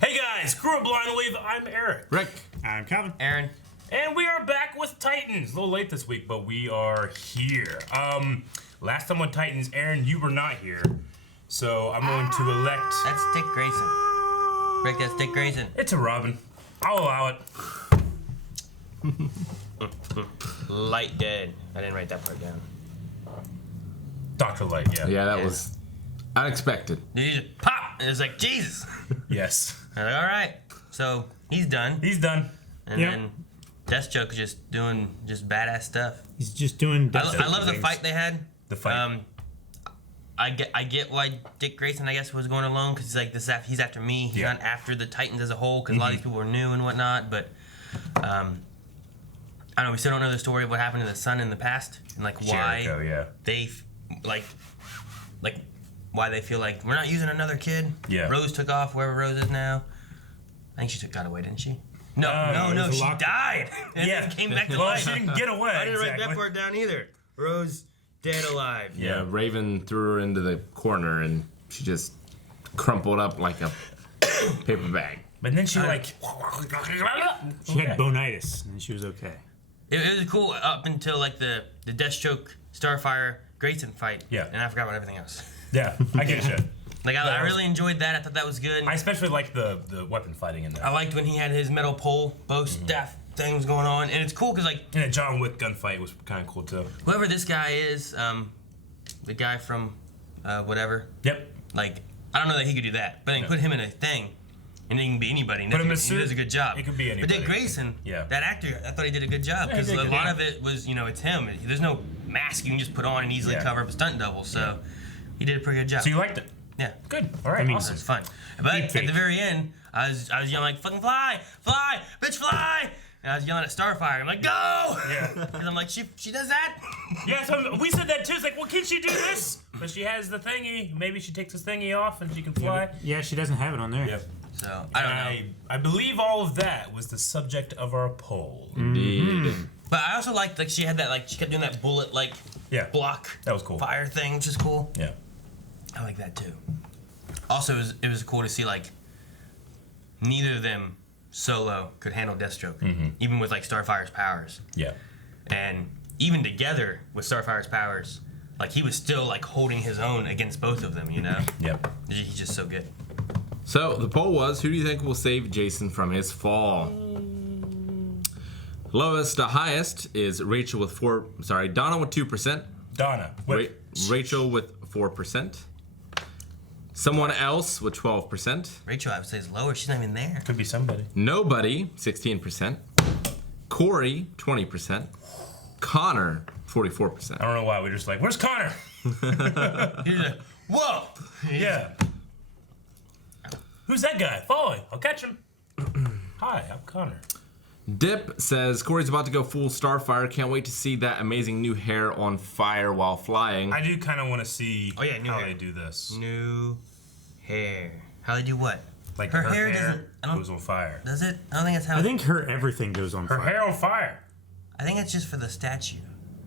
Hey guys, Crew of Blind Wave, I'm Eric. Rick. I'm Calvin. Aaron. And we are back with Titans. A little late this week, but we are here. Last time on Titans, Aaron, you were not here. So I'm going to elect... That's Dick Grayson. Rick, that's Dick Grayson. It's a Robin. I'll allow it. Light dead. I didn't write that part down. Dr. Light, yeah. Yeah, that was unexpected. Dude, you just pop! And it was like, Jesus. Yes. I was like, all right. So, he's done. He's done. And then Deathstroke is just doing just badass stuff. He's just doing. I love the fight they had. The fight. I get why Dick Grayson, I guess, was going alone, because he's like, he's after me. He's not after the Titans as a whole, because a lot of these people were new and whatnot. But I don't know. We still don't know the story of what happened to the son in the past, and like why they why they feel like we're not using another kid. Yeah. Rose took off wherever Rose is now. I think she got away, didn't she? No, she died. And then came back to life. She didn't get away. I didn't write that part down either. Rose dead alive. Yeah, Raven threw her into the corner and she just crumpled up like a paper bag. But then she She had bonitis and she was okay. It was cool up until like the Deathstroke, Starfire, Grayson fight. Yeah. And I forgot about everything else. Yeah, I get shit. Like I really enjoyed that. I thought that was good. I especially like the weapon fighting in there. I liked when he had his metal pole bow staff thing was going on, and it's cool because like And a John Wick gunfight was kind of cool too. whoever this guy is, the guy from whatever. Yep. Like I don't know that he could do that, but then put him in a thing, and he can be anybody. And Put him in a he suit, does a good job. it could be anybody. But Dick Grayson, Yeah. that actor, I thought he did a good job Yeah, he because did a good. lot of it was, it's him. There's no mask you can just put on and easily cover up a stunt double. So he did a pretty good job. So you liked it? Yeah. Good. All right. Awesome. It's fun. But at the very end, I was yelling like, "Fucking fly, fly, bitch, fly!" And I was yelling at Starfire. I'm like, "Go!" Yeah. Because I'm like, she does that. Yeah. So we said that too. It's like, well, can she do this? But she has the thingy. Maybe she takes this thingy off and she can fly. Yeah, she doesn't have it on there. Yep. So I don't know. I believe all of that was the subject of our poll. Indeed. But I also liked she had that she kept doing that bullet block. That was cool. Fire thing, which is cool. Yeah. I like that too. Also, it was cool to see neither of them solo could handle Deathstroke, even with Starfire's powers. Yeah. And even together with Starfire's powers, he was still holding his own against both of them. Yep. He's just so good. So the poll was, who do you think will save Jason from his fall? Lowest to highest is Rachel with Donna with 2%. Donna. Rachel with 4%. Someone else with 12%. Rachel, I would say, is lower. She's not even there. Could be somebody. Nobody, 16%. Corey, 20%. Connor, 44%. I don't know why. We're just like, where's Connor? He's like, whoa! Yeah. Who's that guy? Follow him. I'll catch him. Hi, I'm Connor. Dip says, Corey's about to go full Starfire. Can't wait to see that amazing new hair on fire while flying. I do kind of want to see new how hair. they do this. New hair. How they do what? Her hair hair doesn't goes on fire. Does it? I don't think that's how. I think her everything goes on Her fire. hair on fire. I think it's just for the statue.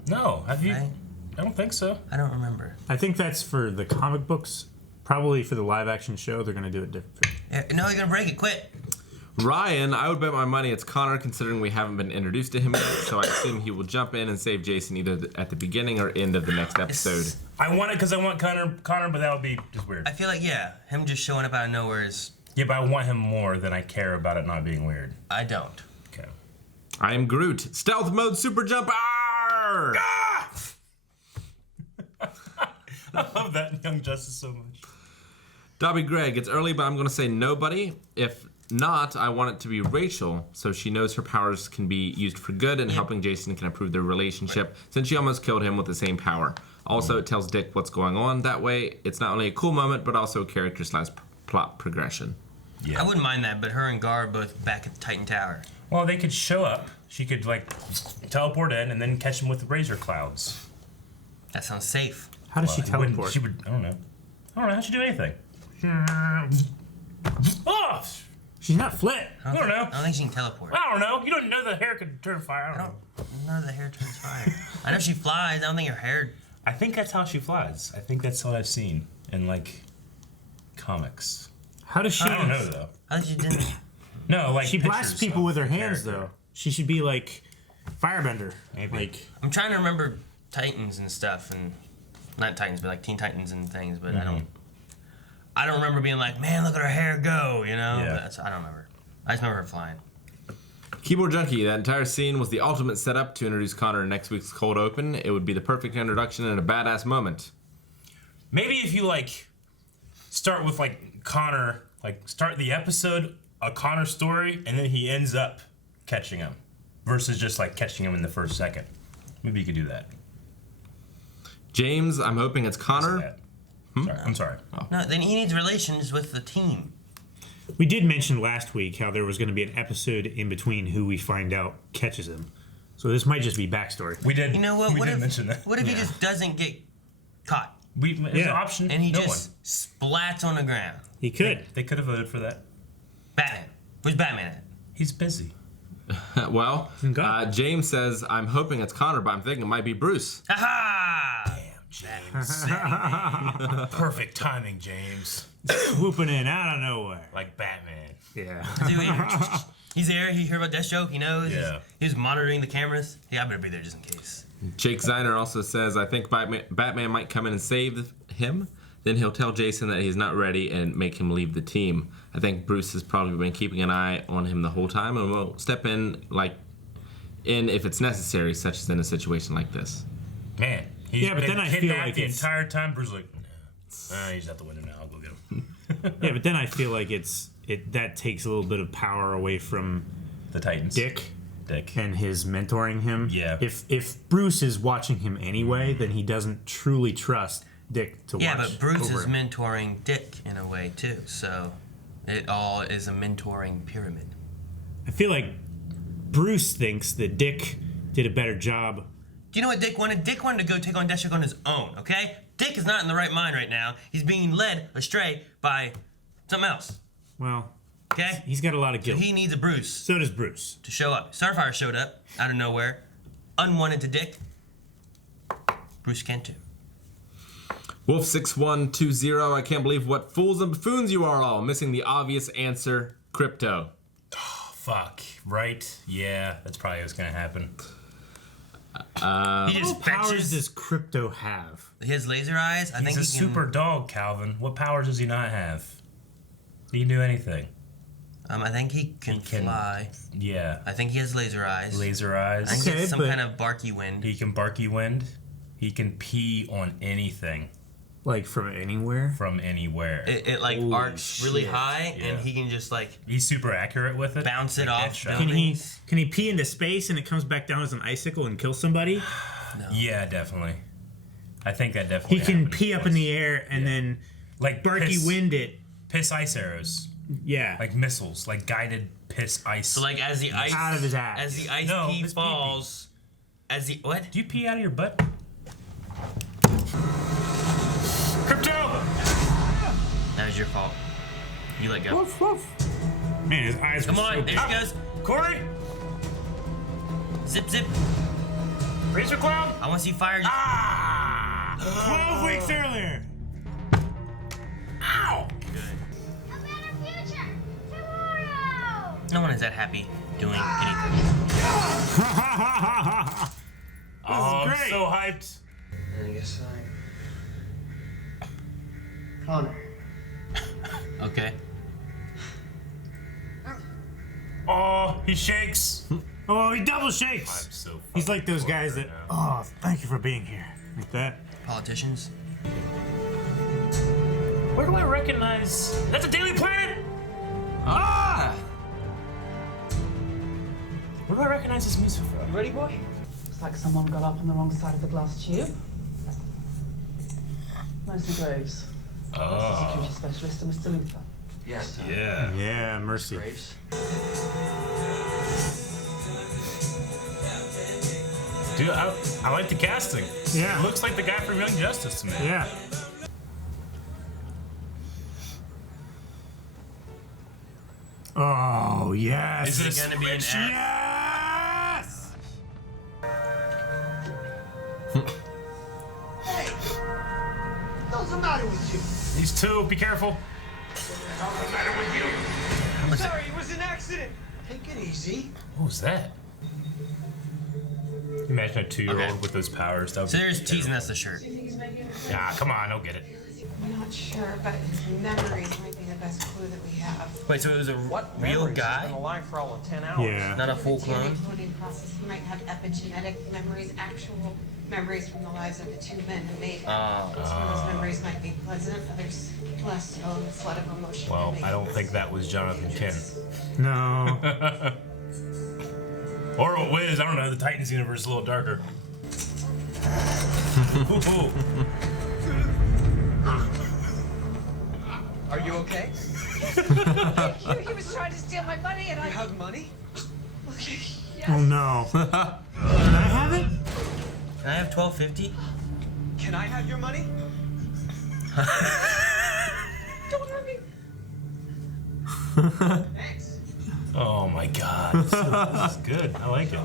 No, have you? Right? I don't think so. I don't remember. I think that's for the comic books. Probably for the live action show, they're gonna do it different. No, you're gonna break it. Quit. Ryan, I would bet my money it's Connor, considering we haven't been introduced to him yet, so I assume he will jump in and save Jason either at the beginning or end of the next episode. I want it because I want Connor, but that would be just weird. I feel like him just showing up out of nowhere is. Yeah, but I want him more than I care about it not being weird. I don't. Okay. I am Groot. Stealth mode super jump. Arr! Ah! I love that Young Justice so much. Dobby Greg, it's early, but I'm going to say nobody. If not, I want it to be Rachel, so she knows her powers can be used for good and helping Jason can improve their relationship, since she almost killed him with the same power. Also, it tells Dick what's going on. That way, it's not only a cool moment, but also a character/plot progression. Yeah. I wouldn't mind that, but her and Gar are both back at the Titan Tower. Well, they could show up. She could teleport in and then catch him with razor clouds. That sounds safe. How does she teleport? She would. I don't know. How'd she do anything? Oh! She's not Flit. I don't know. I don't think she can teleport. I don't know. You don't know the hair could turn fire. I don't know. None of the hair turns fire. I know she flies. I don't think her hair. I think that's how she flies. I think that's what I've seen in comics. How does she? I don't know though. How did you didn't? No, like She blasts pictures people of with her the hands, character. though. She should be like Firebender. Maybe. Like, I'm trying to remember Titans and stuff, and not Titans, but like Teen Titans and things. But I don't remember being like, man, look at her hair go. You know? Yeah. But I don't remember. I just remember her flying. Keyboard Junkie, that entire scene was the ultimate setup to introduce Connor in next week's Cold Open. It would be the perfect introduction and a badass moment. Maybe if you like start with like Connor, like start the episode a Connor story, and then he ends up catching him, versus just like catching him in the first second. Maybe you could do that. James, I'm hoping it's Connor. Sorry, I'm sorry. No, then he needs relations with the team. we did mention last week how there was going to be an episode in between who we find out catches him. So this might just be backstory. We did. You know what? We What did if mention that. What if he just doesn't get caught It's an option. and he no just splats on the ground? He could. one. They could have voted for that. Batman. Where's Batman at? He's busy. Well, Okay. James says, I'm hoping it's Connor, but I'm thinking it might be Bruce. Ha James. Perfect timing, James. Whooping in out of nowhere. Like Batman. Yeah. ha! He's there. He heard about Deathstroke. He knows. Yeah. He was monitoring the cameras. Yeah, I better be there just in case. Jake Ziner also says, I think Batman might come in and save him. Then he'll tell Jason that he's not ready and make him leave the team. I think Bruce has probably been keeping an eye on him the whole time and will step in if it's necessary, such as in a situation like this. Man. He's Yeah, but been then I feel kidnapped like the it's- entire time. Bruce's like, he's out the window now. I'll go get him. Yeah, but then I feel like that takes a little bit of power away from The Titans. Dick Dick. and his mentoring him. Yeah. If Bruce is watching him anyway, then he doesn't truly trust Dick to Yeah, watch. but Bruce over is him. mentoring Dick in a way too. So it all is a mentoring pyramid. I feel like Bruce thinks that Dick did a better job. Do you know what Dick wanted? Dick wanted to go take on Deathstroke on his own, okay? Dick is not in the right mind right now. He's being led astray by something else, Well, okay? he's got a lot of guilt. He needs a Bruce So does Bruce. to show up. Starfire showed up out of nowhere, unwanted to Dick. Bruce can too. Wolf6120, I can't believe what fools and buffoons you are all. Missing the obvious answer, Krypto. Fuck. Right? Yeah, that's probably what's going to happen. He just What powers fetches does Krypto have? his laser eyes. I He's think a he can, super dog, Calvin. What powers does he not have? He can do anything. I think he can can- fly. Yeah. I think he has laser eyes. Laser I think eyes. he Okay, has some but- kind of barky wind. He can barky wind. He can pee on anything Like from anywhere? from anywhere. It like Holy arcs really shit. high, Yeah. and he can just like He's super accurate with it. bounce it Like off. Deathstroke. Can he pee into space and it comes back down as an icicle and kill somebody? Yeah, definitely. I think that He definitely can happened pee up in once. the air and then Like barky piss, wind it. piss ice arrows. Yeah. Like missiles. Like guided piss ice. So like as the ice Out of his ass. as the ice No, pea his pee-pee. falls, as the what? Do you pee out of your butt? Krypto! That was your fault. You let go. Woof, woof. Man, his eyes Come were on, so there she goes. Corey! Zip zip. Razor Cloud! I want to see fire. Just, Ah! 12 weeks earlier. Ow! good. A better future tomorrow. No one is that happy doing anything. Oh, I'm great. so hyped. I guess Connor. Okay. Oh, he shakes. Oh, he double shakes. I'm so He's like those fucking guys bored that, right now. oh, thank you for being here. Like that. Politicians. Where do I recognize? That's a Daily Planet! Ah! Where do I recognize this music from? Ready, boy? Looks like someone got up on the wrong side of the glass tube. Mercy Graves, Oh, security specialist, and Mr. Luthor. Yes. yeah. Yeah, mercy. Graves. Dude, I like the casting. Yeah. It looks like the guy from Young Justice to me. Yeah. Oh, yes. Is Is it gonna be an Richie? ass? Yes! What's the matter with you? These two, be careful. I'm sorry, it was an accident. Take it easy. What was that? Imagine a 2-year-old with those powers. That would So be there's terrible. teasing us the shirt. Nah, come on, don't get it. I'm not sure, but memories might be the best clue that we have. Wait, so it was a real guy? alive for all of 10 hours. Yeah. Not a full The clone? DNA cloning process, he might have epigenetic memories, actual memories from the lives of the two men who made him. Some of those memories might be pleasant, others less so, and a flood of emotion. Well, I don't think that was Jonathan Kent. No. Or Wiz, I don't know. The Titans universe is a little darker. Ooh. Are you okay? He was trying to steal my money and I... You have money? Oh no. Can I have it? Can I have $12.50? Can I have your money? Don't hurt me. Thanks. Oh my god. This is good. I like it.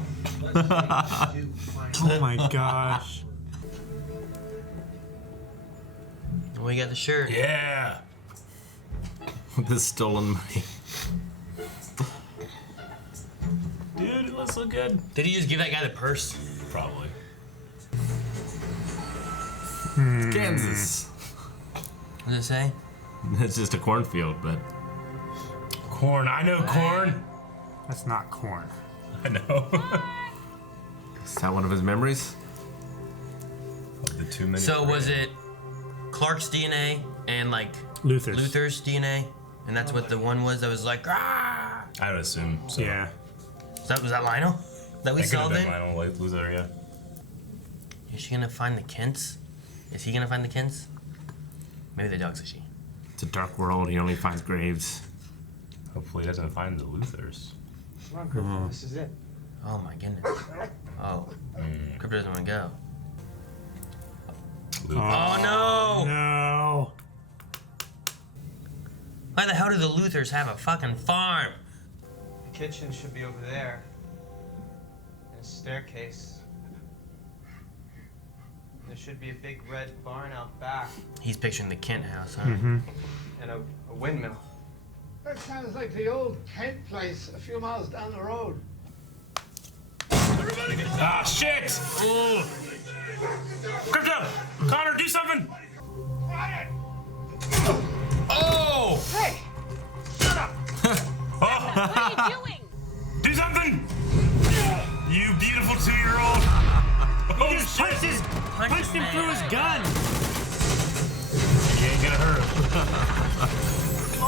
Oh my gosh. We got the shirt. Yeah. With the stolen money. Dude, it looks so good. Did he just give that guy the purse? Probably. Kansas. What does it say? It's just a cornfield, but Corn. I know corn. That's not corn. I know. is that one of his memories? Of the 2 minutes. So was it Clark's DNA and like Luthor's. Luthor's DNA? And that's what the one was that was like, ah! I would assume. So. Yeah. Was that Lionel? That we That could saw have been then? Lionel Luthor, yeah. Is she gonna find the Kents? Is he gonna find the Kents? Maybe the dog's a she. It's a dark world. He only finds graves. Hopefully he doesn't find the Luthors. Come on, Krypto, this is it. Oh my goodness. Oh. Krypto doesn't wanna go. Oh no! No. Why the hell do the Luthors have a fucking farm? The kitchen should be over there. And a staircase. And there should be a big red barn out back. He's picturing the Kent house, huh? And a windmill. That sounds like the old Kent place a few miles down the road. Ah, shit! Ooh. Krypto! Connor, do something! Quiet! Oh! Hey, Oh! what are you doing? Do something! You beautiful 2-year-old! Oh, He just punched him through his gun. You ain't gonna hurt him.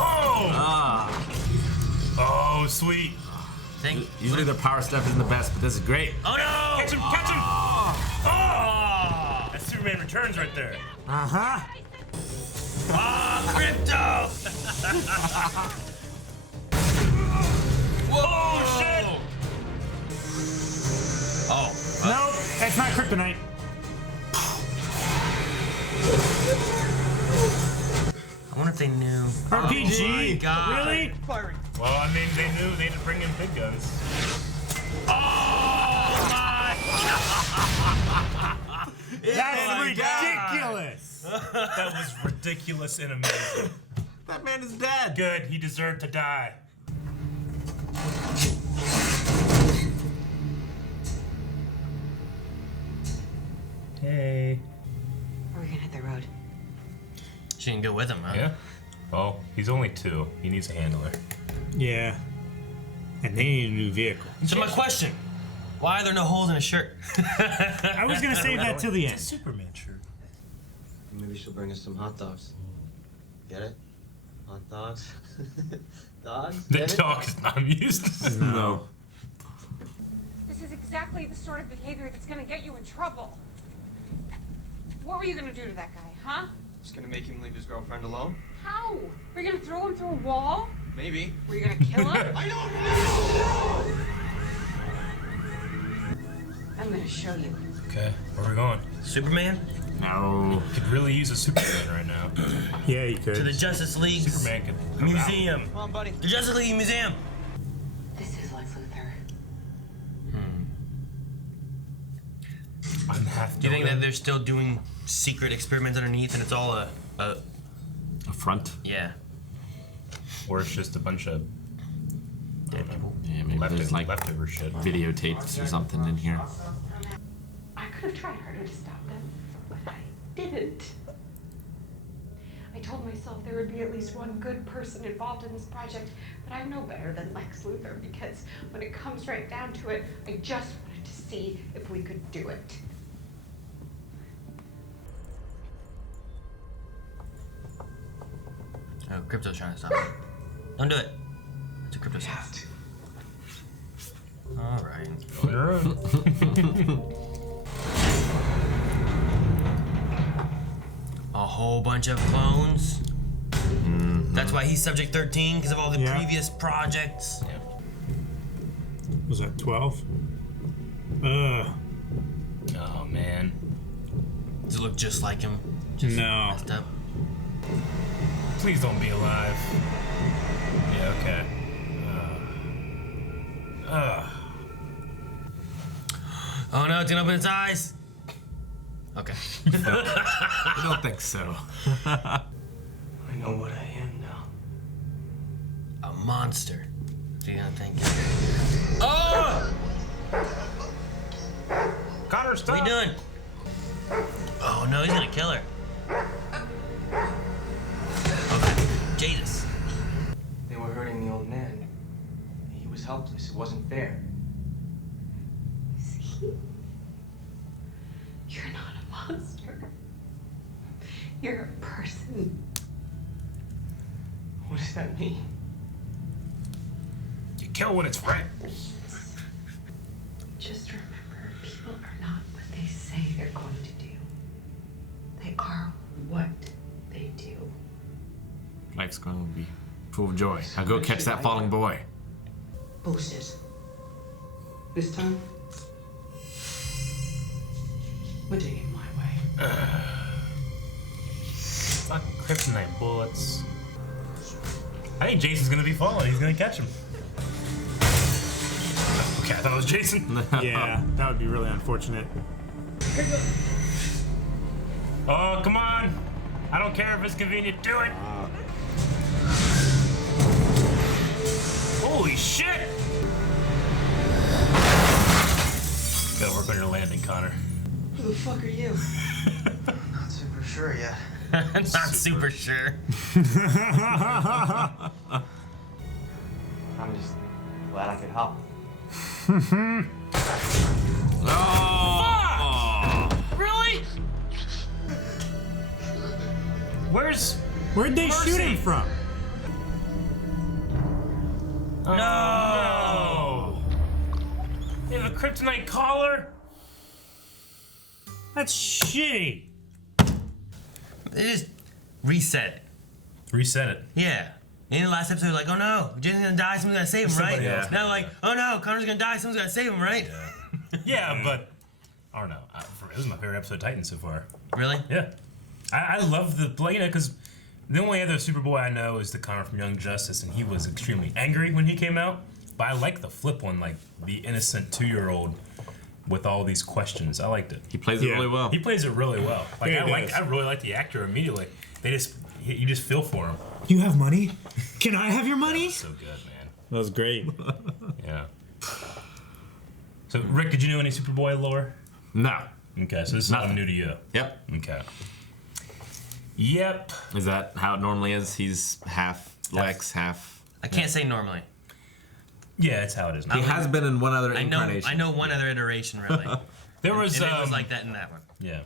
Oh! Oh, sweet. Think. Usually their power stuff isn't the best, but this is great. Oh no! Catch him! Catch him! Oh! That's Superman Returns right there. Uh-huh. Ah, Krypto! Oh, shit! Oh. Nope, that's not kryptonite. I wonder if they knew. RPG. Oh my God. Really? Firing. Well, I mean, they knew they had to bring in big guns. Oh my That's ridiculous. That was ridiculous and amazing. That man is dead. Good, he deserved to die. Hey. Are we gonna hit the road? She didn't go with him, huh? Yeah? Well, he's only 2. He needs a handler. Yeah. And they need a new vehicle. So my question: why are there no holes in his shirt? I was gonna save that till the end. Superman shirt. Maybe she'll bring us some hot dogs. Get it? Hot dogs? Dogs? The Get it? dog is not amused. No. This is exactly the sort of behavior that's gonna get you in trouble. What were you gonna do to that guy, huh? Just gonna make him leave his girlfriend alone? How? Were you gonna throw him through a wall? Maybe. Were you gonna kill him? I don't know! I'm gonna show you. Okay, where are we going? Superman No. Could really use a Superman right now. Yeah, you could. to the Justice League Superman could come Museum. Come on, buddy. The Justice League Museum. This is Lex Luthor. out. I'm half. Do you think that they're still doing secret experiments underneath, and it's all a A front. yeah? Or it's just a bunch of dead people. Yeah, maybe there's like leftover shit. videotapes or something in here. I could have tried harder to stop them, but I didn't. I told myself there would be at least one good person involved in this project, but I'm no better than Lex Luthor because when it comes right down to it, I just wanted to see if we could do it. Oh, Krypto's trying to stop me. Don't do it. It's a Krypto says. All right. A whole bunch of clones. That's why he's Subject 13 because of all the previous projects. Yeah. Was that 12? Oh man. Does it look just like him? No. Messed up. Please don't be alive. Yeah, okay. Oh no, it's gonna open its eyes. Okay. I don't think so. I know what I am now. A monster. So you're gonna think. Oh! Connor, What stop! are you doing? Oh no, he's gonna kill her. Okay, Jesus. They were hurting the old man. He was helpless. It wasn't fair. See? You're not a monster. You're a person. What does that mean? You kill when it's right. Just remember, people are not what they say they're going to do. They are what they do. Life's going to be full of joy. Now go catch that falling boy. Bullshit. This time, we're doing it my way. Fuck kryptonite bullets. I think Jason's gonna be falling. He's gonna catch him. Okay, I thought it was Jason. Yeah, that would be really unfortunate. Oh, come on. I don't care if it's convenient. Do it. Holy shit. Gotta work on your landing, Connor. Who the fuck are you? Not super sure yet. Not super sure. I'm just glad I could help. Really? Where'd they shoot him from? No! They have a kryptonite collar? That's shitty. They just reset it. Reset it. Yeah. In the last episode, like, oh no, Jason's gonna die, someone's gonna save him, right? Somebody else. Now, like, oh no, Connor's gonna die, someone's gonna save him, right? Yeah, but I don't know. This is my favorite episode of Titan so far. Really? Yeah. I love the play, you know, because the only other Superboy I know is the Connor from Young Justice, and he was extremely angry when he came out. But I like the flip one, like the innocent 2-year-old with all these questions. I liked it. He plays it really well. He plays it really well. Like Yeah, he I does. really like the actor immediately. You just feel for him. You have money? Can I have your money? So good, man. That was great. Yeah. So Rick, did you know any Superboy lore? No. Okay, so this is not new to you. Yep. Okay. Yep. Is that how it normally is? He's half Lex, half. I can't say normally. Yeah, it's how it is. He has been in one other I know incarnation. one other iteration, really. There was and it was like that in that one. Yeah.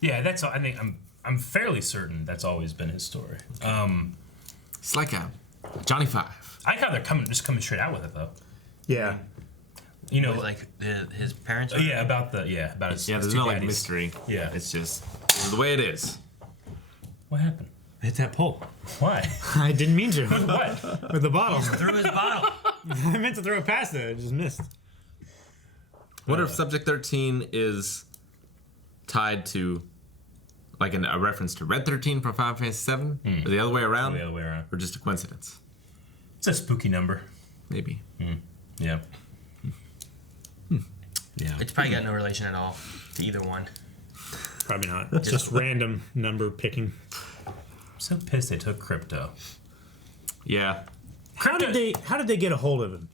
Yeah, that's. I think I'm fairly certain that's always been his story. It's like a Johnny Five. I like how they're coming straight out with it though. Yeah. You know, Like his parents. yeah, about his. Yeah, his there's two no like daddies. mystery. Yeah. It's just the way it is. What happened? Hit that pole. Why? I didn't mean to. What? With the bottle. Through his bottle. I meant to throw it past it. I just missed. What if Subject 13 is tied to like a reference to Red 13 from Final Fantasy VII? Or the other way around? The other way around. Or just a coincidence? It's a spooky number. Maybe. Yeah. Yeah. It's probably got no relation at all to either one. Probably not. It's just random number picking. I'm so pissed they took Krypto. Yeah. How did they get a hold of him?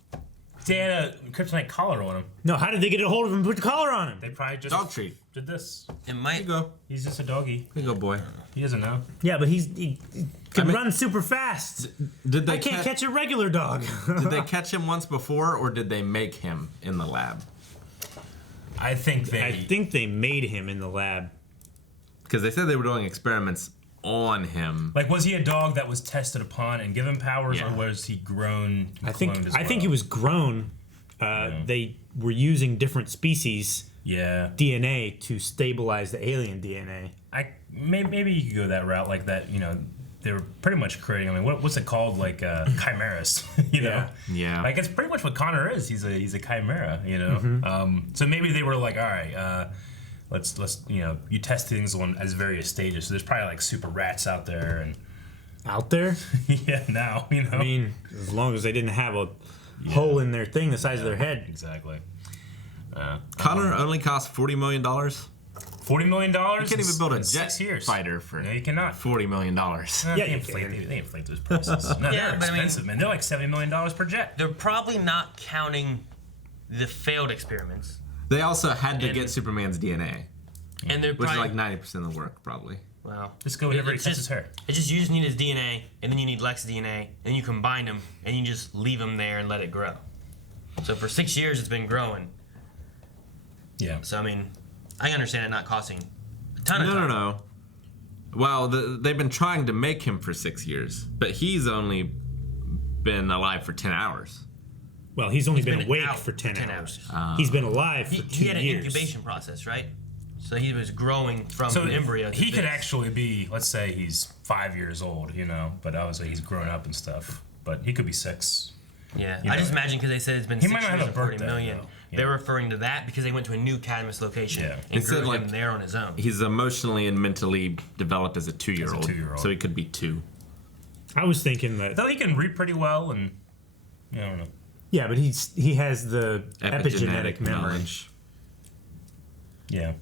They had a kryptonite collar on him. No, how did they get a hold of him and put the collar on him? They probably just Dog treat. did this. It Here might you go. He's just a doggy. Here you go, boy. He doesn't know. Yeah, but he can run super fast. Did they I can't catch a regular dog. Did they catch him once before, or did they make him in the lab? I think they made him in the lab. Because they said they were doing experiments on him. Like, was he a dog that was tested upon and given powers, Yeah. or was he grown? And I think cloned as I think well? he was grown. They were using different species Yeah. DNA to stabilize the alien DNA. Maybe you could go that route, like that. You know, they were pretty much creating. I mean, what's it called? Like chimeras. You know. Yeah. Like it's pretty much what Connor is. He's a chimera. You know. So maybe they were like, all right. Let's you test things on as various stages. So there's probably like super rats out there and Out there? yeah, now you know. I mean, as long as they didn't have a hole in their thing the size of their head. Exactly. Connor only cost $40 million. $40 million. You You can't even build a jet 6 years. fighter for No, you cannot. $40 million. They inflate those prices. No, Yeah, they're but I mean- expensive, man. They're like $70 million per jet. They're probably not counting the failed experiments, They also had to And- get Superman's DNA, and they're which is probably like 90% of the work, probably. wow. Just go whenever he It's cuts just- his hair. It's just you just need his DNA, and then you need Lex's DNA, and you combine them, and you just leave them there and let it grow. So for 6 years, it's been growing. Yeah. So I mean, I understand it not costing a ton of No, time. no. Well, they've been trying to make him for 6 years, but he's only been alive for 10 hours. Well, he's only He's been been awake out for 10 hours. hours. He's been alive for He 2 had an years. incubation process, right? So he was growing from So an embryo. To he could this. actually be, let's say he's 5 years old, you know, but obviously he's grown up and stuff. But he could be 6. Yeah, you I know. just imagine because they said it's been He 6 might not years have and a 40 birthday, million. though. Yeah. They're referring to that because they went to a new Cadmus location Yeah. and Instead, grew like, him there on his own. He's emotionally and mentally developed as a 2-year-old. 2-year-old. So he could be 2. I was thinking that. Though he can read pretty well and, I don't know. Yeah, but he has the epigenetic memory. knowledge. Yeah.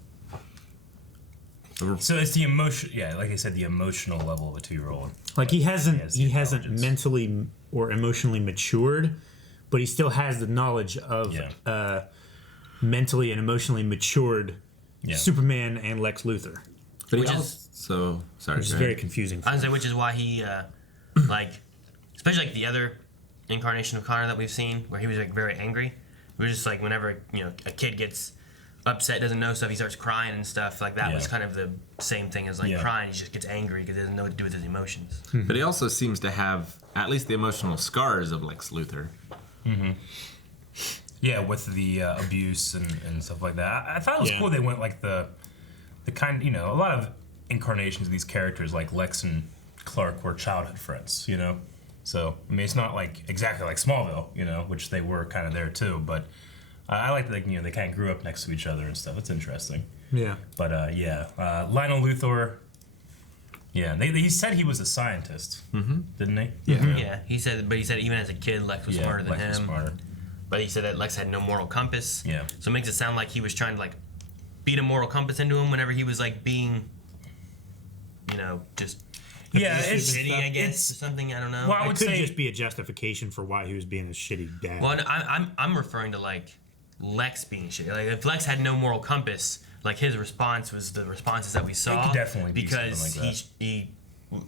So it's the emotion, yeah, like I said, the emotional level of a 2-year-old. Like he hasn't has the intelligence. mentally or emotionally matured, but he still has the knowledge of Yeah. Mentally and emotionally matured Yeah. Superman and Lex Luthor, But Which he is- also, sorry, which is go very ahead. confusing. I would say, which is why he, like, especially like the other incarnation of Connor that we've seen, where he was like very angry. It was just like whenever a kid gets upset, doesn't know stuff, he starts crying and stuff. Like that Yeah. was kind of the same thing as like Yeah. crying. He just gets angry because he doesn't know what to do with his emotions. But he also seems to have at least the emotional scars of Lex Luthor. Yeah, with the abuse and stuff like that. I thought it was Yeah. cool they went like the kind, you know, a lot of incarnations of these characters like Lex and Clark were childhood friends, you know? So, I mean, it's not like exactly like Smallville, you know, which they were kind of there too, but I like that, you know, they kind of grew up next to each other and stuff. It's interesting. Yeah. But Lionel Luthor, yeah, he said he was a scientist, didn't he? Yeah, he said even as a kid, Lex was smarter than Lex him. was smarter. But he said that Lex had no moral compass. Yeah. So it makes it sound like he was trying to like beat a moral compass into him whenever he was like being, just Yeah, it's shitty, I guess, it's- or something. I don't know. Well, I It would could say just be a justification for why he was being a shitty dad. Well, I'm referring to like Lex being shit. Like if Lex had no moral compass, like his response was the responses that we saw. could definitely be because something like he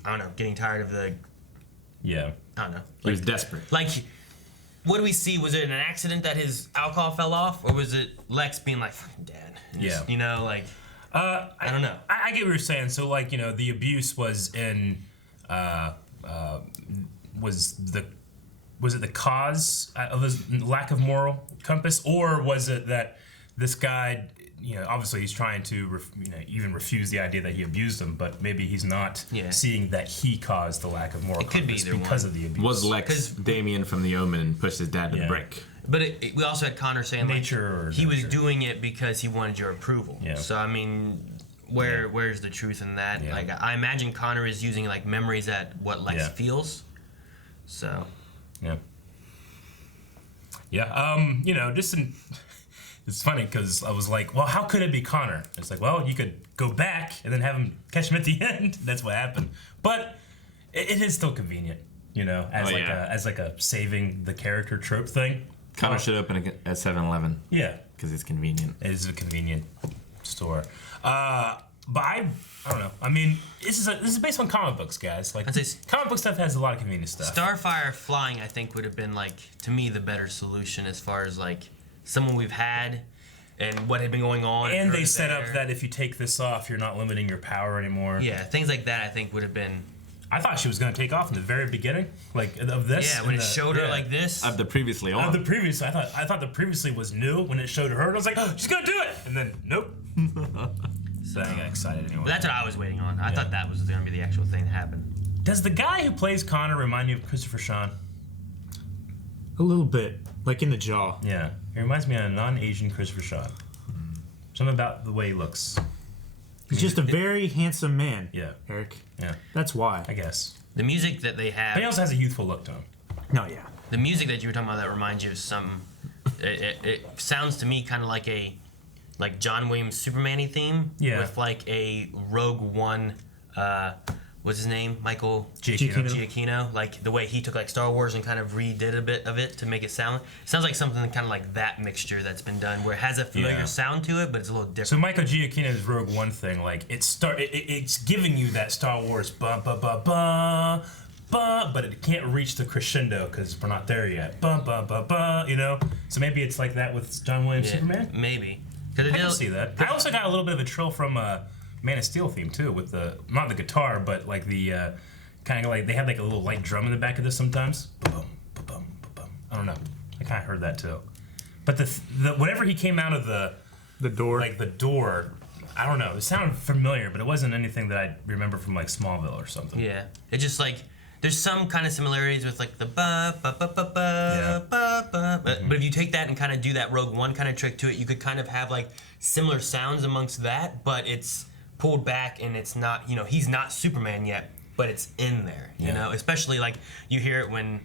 I don't know, getting tired of the yeah. I don't know. He was desperate. Like, what do we see? Was it an accident that his alcohol fell off, or was it Lex being like, "Fucking Dad"? And just, Yeah. I don't know. I get what you're saying. So, like, you know, the abuse was in, was it the cause of his lack of moral compass, or was it that this guy, you know, obviously he's trying to, even refuse the idea that he abused him, but maybe he's not seeing that he caused the lack of moral It could be compass either because one. of the abuse. Was Lex 'Cause- Damien from The Omen and pushed his dad to the Yeah. brick? But we also had Connor saying Nature or like he was nurture. doing it because he wanted your approval. Yeah. So I mean, where's the truth in that? Yeah. Like I imagine Connor is using like memories at what Lex Yeah. feels. So Yeah. Yeah. You know, it's funny because I was like, well, how could it be Connor? It's like, well, you could go back and then have him catch him at the end. That's what happened. But it is still convenient. you know, as like a saving the character trope thing. Connor should open at 7-Eleven. Yeah, because it's convenient. It is a convenient store. But I don't know. I mean, this is based on comic books, guys. Like, comic book stuff has a lot of convenient stuff. Starfire flying, I think, would have been like, to me, the better solution as far as like someone we've had and what had been going on. And they set up that if you take this off, you're not limiting your power anymore. Yeah, things like that I think would have been. I thought she was going to take off in the very beginning, like of this. Yeah, when it showed her like this. Of the previously on. Of the previous, I thought the previously was new when it showed her, and I was like, oh, she's going to do it, and then nope. So I got excited anyway. But that's what I was waiting on. I thought that was going to be the actual thing that happened. Does the guy who plays Connor remind you of Christopher Sean? A little bit, like in the jaw. Yeah, it reminds me of a non-Asian Christopher Sean. Something about the way he looks. He's just a very handsome man. Yeah, Eric. Yeah, that's why. I guess the music that they have. But he also has a youthful look to him. No, yeah. The music that you were talking about that reminds you of some. It sounds to me kind of like a. Like John Williams Superman-y theme with like a Rogue One, what's his name? Michael Giacchino. Like the way he took like Star Wars and kind of redid a bit of it to make it sounds like something kind of like that mixture that's been done where it has a familiar sound to it, but it's a little different. So Michael Giacchino's Rogue One thing, like it's giving you that Star Wars ba ba ba ba. But it can't reach the crescendo because we're not there yet. Ba ba ba ba, you know. So maybe it's like that with John Williams Superman. Maybe. I can see that. I also got a little bit of a trill from Man of Steel theme too, with the not the guitar, but like the kind of like they had like a little light drum in the back of this sometimes. Ba-bum, ba-bum, ba-bum. I don't know. I kind of heard that too. But the whenever he came out of the door, like the door, I don't know. It sounded familiar, but it wasn't anything that I remember from like Smallville or something. Yeah, it's just like. There's some kind of similarities with like the ba ba ba ba ba ba ba. But if you take that and kind of do that Rogue One kind of trick to it, you could kind of have like similar sounds amongst that, but it's pulled back and it's not, you know, he's not Superman yet, but it's in there, you know, especially like you hear it when,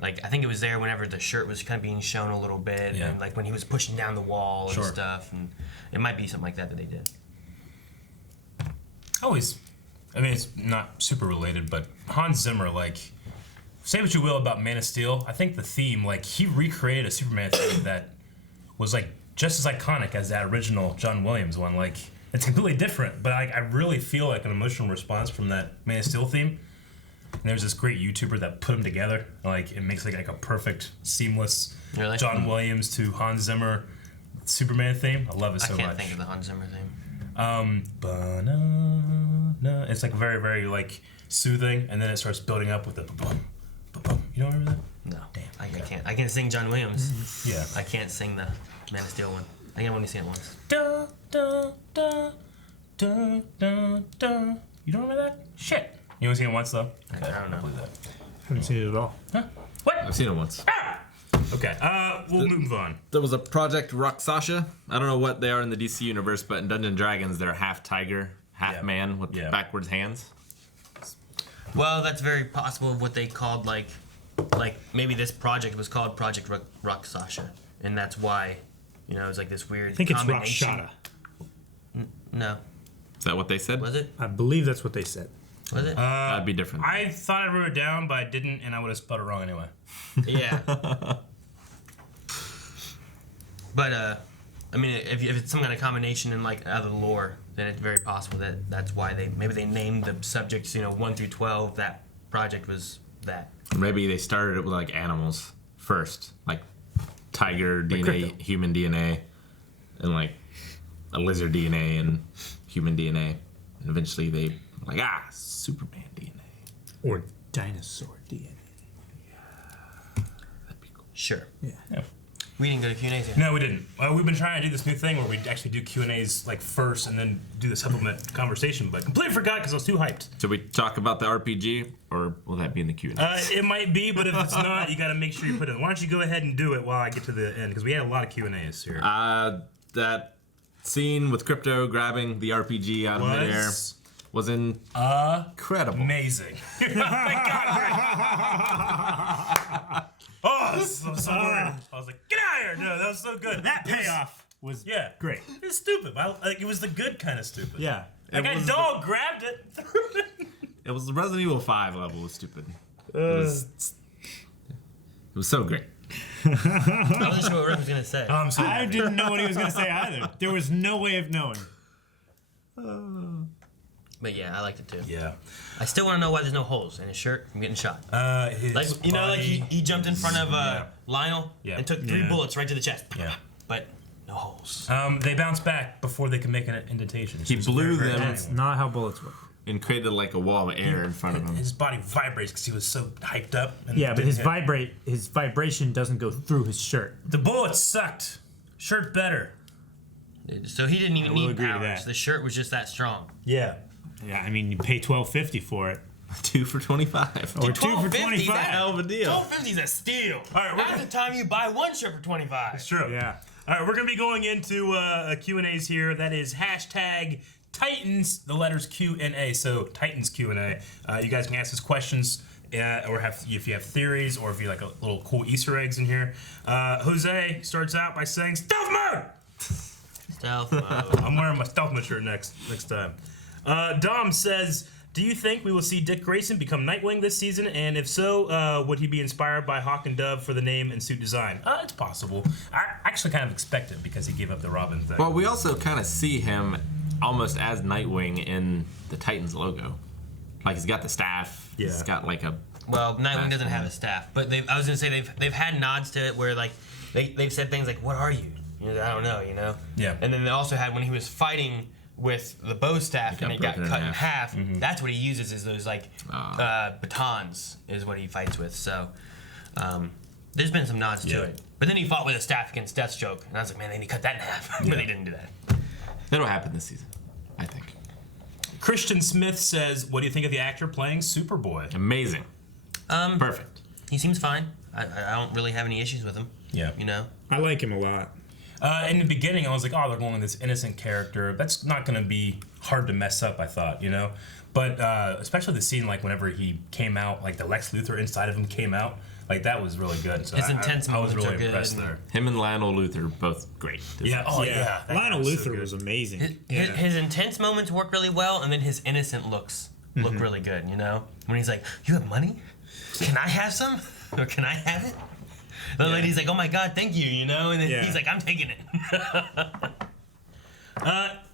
like I think it was there whenever the shirt was kind of being shown a little bit, and like when he was pushing down the wall and stuff, and it might be something like that they did. Always. I mean, it's not super related, but Hans Zimmer, like, say what you will about Man of Steel, I think the theme, like, he recreated a Superman theme that was, like, just as iconic as that original John Williams one. Like, it's completely different, but I really feel like an emotional response from that Man of Steel theme. And there's this great YouTuber that put them together. Like, it makes, like a perfect, seamless John Williams to Hans Zimmer Superman theme. I love it so much. I can't think of the Hans Zimmer theme. It's like very, very like soothing, and then it starts building up with the ba-bum, ba-bum. You don't remember that? No. Damn. I can't. I can sing John Williams. Yeah. I can't sing the Man of Steel one. I can only sing it once. Da, da, da, da, da, da. You don't remember that? Shit. You only seen it once though? Okay, I don't know. believe that. Haven't seen it at all. Huh? What? I've seen it once. Ah! Okay, we'll move on. There was a Project Rakshasa. I don't know what they are in the DC universe, but in Dungeons & Dragons, they're half tiger, half man with backwards hands. Well, that's very possible of what they called like maybe this project was called Project Rakshasa, and that's why, you know, it's like this weird. I think it's combination. Rakshata. No. Is that what they said? Was it? I believe that's what they said. Was it? That'd be different. I thought I wrote it down, but I didn't, and I would have spelled it wrong anyway. Yeah. But I mean, if it's some kind of combination in like other lore, then it's very possible that that's why they named the subjects, you know, 1 through 12. That project was that. Maybe they started it with like animals first, like tiger DNA, human DNA, and like a lizard DNA and human DNA, and eventually they like Superman DNA or dinosaur DNA. That'd be cool. Sure. Yeah. We didn't go to Q&As yet. No, we didn't. We've been trying to do this new thing where we actually do Q&As like first and then do the supplement conversation, but completely forgot because I was too hyped. Should we talk about the RPG, or will that be in the Q&A? It might be, but if it's not, you got to make sure you put it in. Why don't you go ahead and do it while I get to the end, because we had a lot of Q&As here. That scene with Krypto grabbing the RPG out of midair was incredible. Amazing. Oh my God, oh, I'm so worried. I was like, get out of here. No, that was so good. That payoff was great. It's stupid. It was the good kind of stupid. Yeah. Like a dog grabbed it. It was the Resident Evil 5 level of stupid. It was so great. I wasn't sure what Rick was gonna say. I didn't know what he was going to say either. There was no way of knowing. But yeah, I liked it too. Yeah. I still want to know why there's no holes in his shirt from getting shot. His Like like body- he jumped in front of Lionel Yeah. and took 3 bullets right to the chest. Yeah. But no holes. They bounced back before they could make an indentation. He blew them That's not how bullets work. and created like a wall of air in front of him. His body vibrates because he was so hyped up. And Yeah, but didn't his hit. vibration doesn't go through his shirt. The bullets sucked. Shirt better. So he didn't even will need agree to powers. that. The shirt was just that strong. Yeah. Yeah, I mean, you pay $12.50 for it. 2 for $25. Or 2 for $12.50 is $25. Hell of a deal. $12.50 is a steal. All right, we're Half the time you buy one shirt for $25. It's true. Yeah. All right, we're going to be going into Q&As here. That is hashtag Titans, the letters Q&A. So Titans Q&A. You guys can ask us questions or if you have theories or if you like a little cool Easter eggs in here. Jose starts out by saying, stealth mode! Stealth mode. I'm wearing my stealth mode shirt next time. Dom says, do you think we will see Dick Grayson become Nightwing this season? And if so, would he be inspired by Hawk and Dove for the name and suit design? It's possible. I actually kind of expect it because he gave up the Robin thing. Well, we also kind of see him almost as Nightwing in the Titans logo. Like he's got the staff. Yeah. He's got like a. Well, Nightwing doesn't have a staff, but I was gonna say they've had nods to it where like they've said things like, "What are you?" You know, I don't know. You know. Yeah. And then they also had when he was fighting with the bow staff and it got broken in cut in half. half. That's what he uses is those like batons is what he fights with. So there's been some nods to it. But then he fought with a staff against Deathstroke, and I was like, man, they need to cut that in half. But they didn't do that. That'll happen this season, I think. Christian Smith says, what do you think of the actor playing Superboy? Amazing. Perfect. He seems fine. I don't really have any issues with him. Yeah. You know. I like him a lot. In the beginning, I was like, oh, they're going with this innocent character. That's not going to be hard to mess up, I thought, you know? But especially the scene, like, whenever he came out, like, the Lex Luthor inside of him came out, like, that was really good. So His intense I was moments are really good. impressed there. Him and Lionel Luthor both great. Yeah, that Lionel guy was so Luthor good. was amazing. His intense moments work really well, and then his innocent looks look really good, you know? When he's like, you have money? Can I have some? Or can I have it? The lady's like, oh my god, thank you, you know? And then he's like, I'm taking it.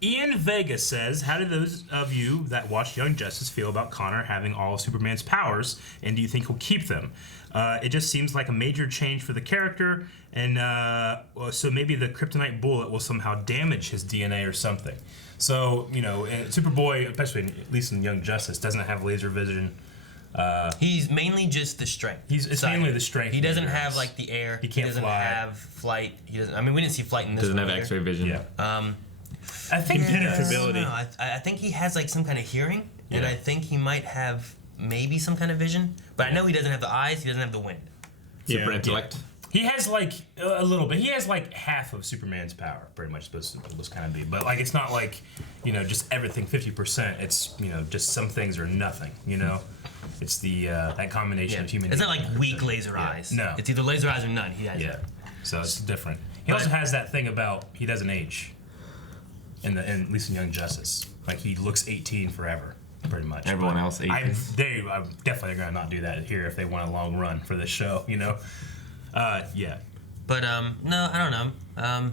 Ian Vega says, how did those of you that watched Young Justice feel about Connor having all of Superman's powers, and do you think he'll keep them? It just seems like a major change for the character, and so maybe the kryptonite bullet will somehow damage his DNA or something. So, you know, and Superboy, especially at least in Young Justice, doesn't have laser vision. He's mainly just the strength. It's mainly the strength. He doesn't have like the air. He can't doesn't fly. have flight. He doesn't. I mean, we didn't see flight in this. Doesn't one have either. X-ray vision. Yeah. I think Impenetrability. I think he has like some kind of hearing, and Yeah. I think he might have maybe some kind of vision. But I know he doesn't have the eyes. He doesn't have the wind. Super Yeah. intellect. he has like a little bit. He has like half of Superman's power, pretty much supposed to kind of be. But like, it's not like, you know, just everything 50%. It's, you know, just some things are nothing. You know, it's the that combination of human. It's not like weak laser eyes. No. It's either laser eyes or none. He has. Yeah, it. so it's different. He also has that thing about he doesn't age. At least in Young Justice, like he looks 18 forever, pretty much. Everyone But else 18. I'm definitely gonna not do that here if they want a long run for this show. You know, yeah. But no, I don't know.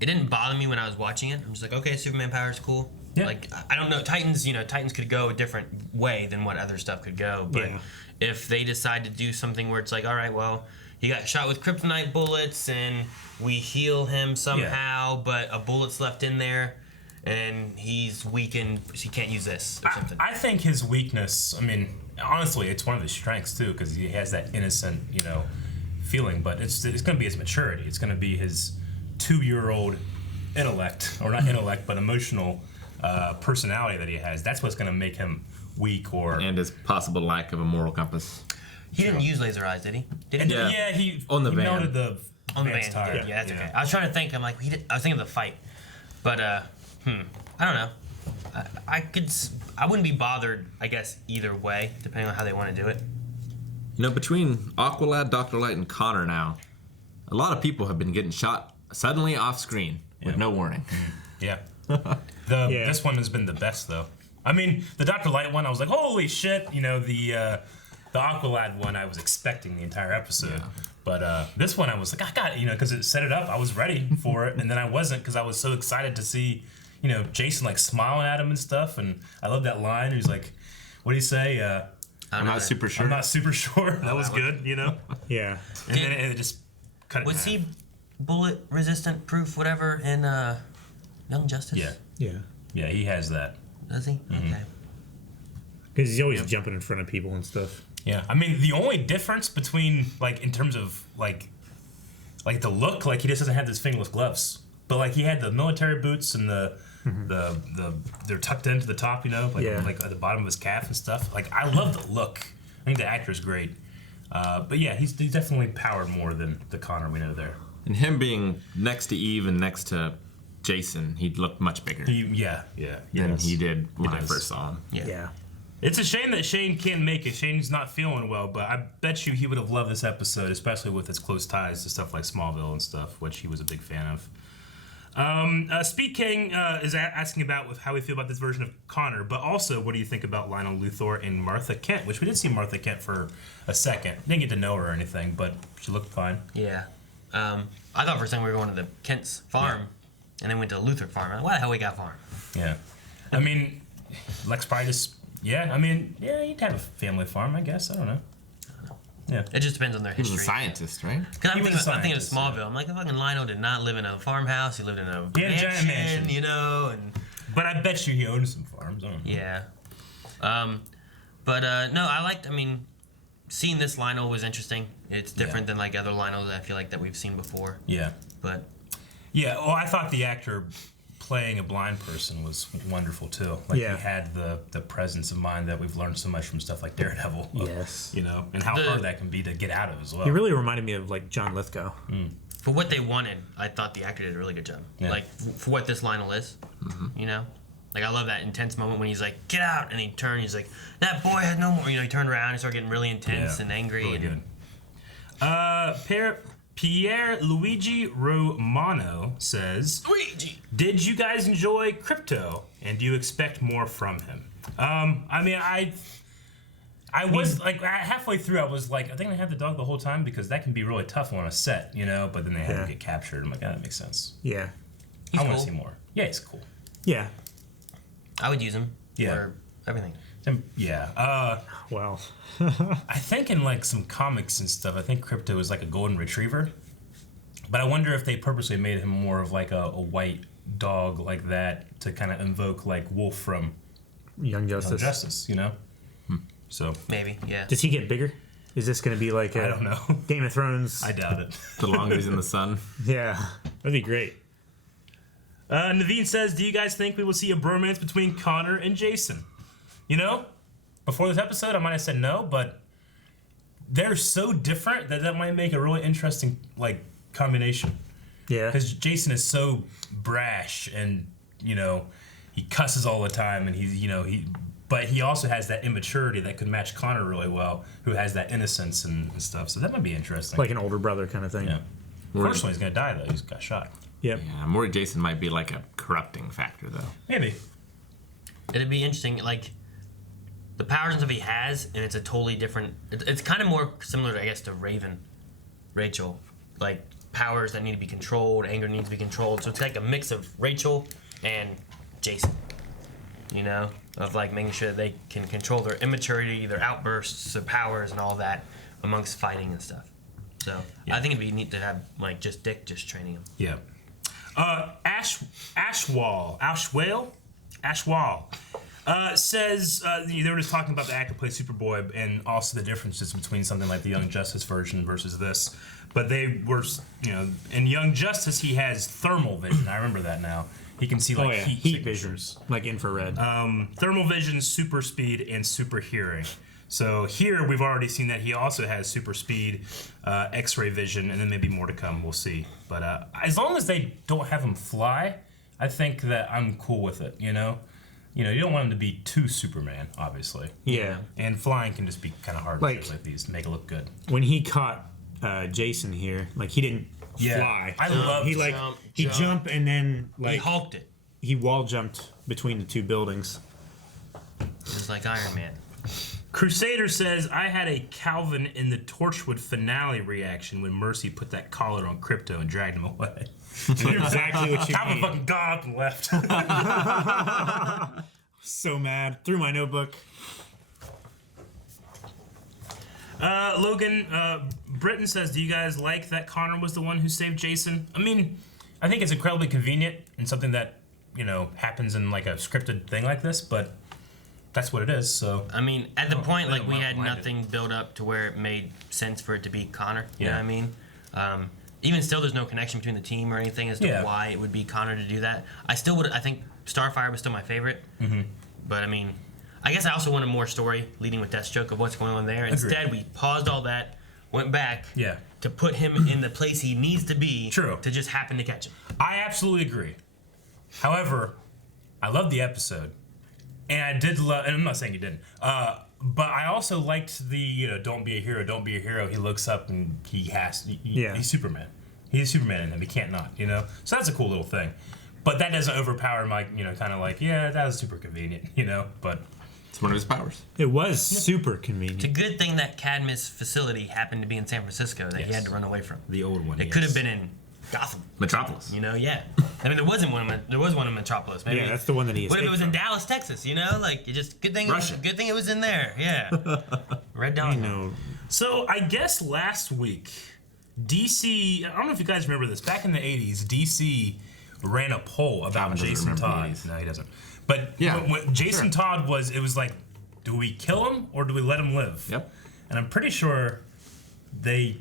It didn't bother me when I was watching it. I'm just like, okay, Superman power is cool. Yeah. Like I don't know, Titans. You know, Titans could go a different way than what other stuff could go. But Yeah. if they decide to do something where it's like, all right, well, he got shot with kryptonite bullets and we heal him somehow, but a bullet's left in there and he's weakened, so he can't use this or something. I think his weakness. I mean, honestly, it's one of his strengths too, because he has that innocent, you know, feeling. But it's going to be his maturity. It's going to be his 2-year-old intellect, or not intellect, but emotional personality that he has. That's what's going to make him weak, or And his possible lack of a moral compass. He didn't use laser eyes, did he? and Yeah. he On the he van. melted the On the van's van, tire. yeah, that's okay. I was trying to think. I'm like, I was thinking of the fight, but I don't know. I wouldn't be bothered. I guess either way, depending on how they want to do it. You know, between Aqualad, Dr. Light, and Connor now, a lot of people have been getting shot suddenly off screen with no warning. Yeah. Yeah. This one has been the best though. I mean, the Dr. Light one, I was like, holy shit. You know, the Aqualad one, I was expecting the entire episode. Yeah. But this one, I was like, I got it, you know, because it set it up. I was ready for it, and then I wasn't because I was so excited to see, you know, Jason like smiling at him and stuff. And I love that line. He's like, what do you say? I'm not super sure. I'm not super sure. That was good, you know? Yeah. And then it just cut it Was in half. he bullet resistant proof, whatever, in Young Justice? Yeah. Yeah. Yeah, he has that. Does he? Okay. Because he's always jumping in front of people and stuff. Yeah, I mean, the only difference between, like, in terms of, like the look, like, he just doesn't have those fingerless gloves. But, like, he had the military boots and they're tucked into the top, you know, like at the bottom of his calf and stuff. Like, I love the look. I think the actor's great. But, yeah, he's definitely powered more than the Connor we know there. And him being next to Eve and next to Jason, he looked much bigger than he did when I first saw him. Yeah. It's a shame that Shane can't make it. Shane's not feeling well, but I bet you he would have loved this episode, especially with its close ties to stuff like Smallville and stuff, which he was a big fan of. Speed King is asking about with how we feel about this version of Connor, but also what do you think about Lionel Luthor and Martha Kent, which we did see Martha Kent for a second. Didn't get to know her or anything, but she looked fine. Yeah. I thought for a second we were going to the Kent's farm, and then went to Luthor farm. Why the hell we got farm? Yeah. I mean, Lex probably just... Yeah, I mean, you'd have a family farm, I guess. I don't know. Yeah. It just depends on their He was history. a scientist, right? I'm thinking of Smallville. I'm like, the fucking Lionel did not live in a farmhouse. He lived in a giant mansion, you know. And but I bet you he owned some farms. I don't know. Yeah. No, I mean, seeing this Lionel was interesting. It's different than like other Lionels I feel like that we've seen before. Yeah. But. Yeah, well, I thought the actor playing a blind person was wonderful too. Like he had the presence of mind that we've learned so much from stuff like Daredevil. Yes. You know, and how hard that can be to get out of as well. He really reminded me of like John Lithgow. For what they wanted, I thought the actor did a really good job. Yeah. Like for what this Lionel is, you know. Like I love that intense moment when he's like, "Get out!" and he turned. He's like, "That boy has no more." You know, he turned around and started getting really intense and angry. Really good. Pierre Luigi Romano says, did you guys enjoy Krypto, and do you expect more from him? I mean, I was like halfway through. I was like, I think they had the dog the whole time because that can be really tough on a set, you know. But then they had him get captured. I'm like, that makes sense. Yeah, I want to see more. Yeah, he's cool. Yeah, I would use him for everything. Yeah. Well, I think in like some comics and stuff, I think Krypto is like a golden retriever. But I wonder if they purposely made him more of like a white dog like that to kind of invoke like Wolf from Young Justice. You know? So maybe, yeah. Does he get bigger? Is this going to be like I don't know. Game of Thrones? I doubt it. The longer he's in the sun. Yeah, that'd be great. Naveen says, do you guys think we will see a bromance between Connor and Jason? You know, before this episode, I might have said no, but they're so different that might make a really interesting, like, combination. Yeah. Because Jason is so brash and, you know, he cusses all the time and he's, you know, but he also has that immaturity that could match Connor really well, who has that innocence and stuff. So that might be interesting. Like an older brother kind of thing. Yeah. Unfortunately, he's going to die, though. He's got shot. Yep. Yeah, more Jason might be like a corrupting factor, though. Maybe. It'd be interesting, like, the powers and stuff he has, and it's a totally different... It's kind of more similar, I guess, to Rachel. Like, powers that need to be controlled, anger needs to be controlled. So it's like a mix of Rachel and Jason, you know? Of, like, making sure that they can control their immaturity, their outbursts, their powers, and all that amongst fighting and stuff. So, I think it'd be neat to have, like, just Dick just training him. Yeah. Ashwall says they were just talking about the actor who played Superboy and also the differences between something like the Young Justice version versus this. But they were, you know, in Young Justice he has thermal vision. I remember that now. He can see like heat visions, like infrared. Thermal vision, super speed, and super hearing. So here we've already seen that he also has super speed, X-ray vision, and then maybe more to come. We'll see. But as long as they don't have him fly, I think that I'm cool with it. You know, you don't want him to be too Superman, obviously. Yeah. And flying can just be kind of hard like, to like these, make it look good. When he caught Jason here, like he didn't fly. I love he jumped and then like he hulked it. He wall jumped between the two buildings. like Iron Man. Crusader says, I had a Calvin in the Torchwood finale reaction when Mercy put that collar on Krypto and dragged him away. Exactly what you Calvin mean. fucking got up and left. So mad. Threw my notebook. Logan, Britton says, do you guys like that Connor was the one who saved Jason? I mean, I think it's incredibly convenient and something that, you know, happens in like a scripted thing like this, but that's what it is, so. I mean, at the point, I like, don't we mind had it. nothing built up to where it made sense for it to be Connor. You know Yeah. what I mean? Even still, there's no connection between the team or anything as to Yeah. why it would be Connor to do that. I still would. I think Starfire was still my favorite. Mm-hmm. But I mean, I guess I also wanted more story leading with Deathstroke of what's going on there. Instead, we paused all that, went back to put him in the place he needs to be. True. To just happen to catch him. I absolutely agree. However, I loved the episode. And I did love, and I'm not saying you didn't, but I also liked the, you know, don't be a hero, don't be a hero. He looks up and he's Superman. He's Superman in him. He can't not, you know? So that's a cool little thing. But that doesn't overpower my, you know, kind of like, yeah, that was super convenient, you know? But it's one of his powers. It was super convenient. It's a good thing that Cadmus facility happened to be in San Francisco that he had to run away from. The old one, It could have been in Gotham. Metropolis. You know, yeah. I mean, there was one in Metropolis. Maybe. Yeah, that's the one that he What if it escaped was in from. Dallas, Texas? You know, like it just good thing Russia. it was in there. Yeah. Red Dawn. I know. So I guess last week, DC, I don't know if you guys remember this, back in the 80s, DC ran a poll about Calvin doesn't Jason remember the Todd. 80s. No, he doesn't. But Yeah, when Jason sure. Todd it was like, do we kill him or do we let him live? Yep. And I'm pretty sure they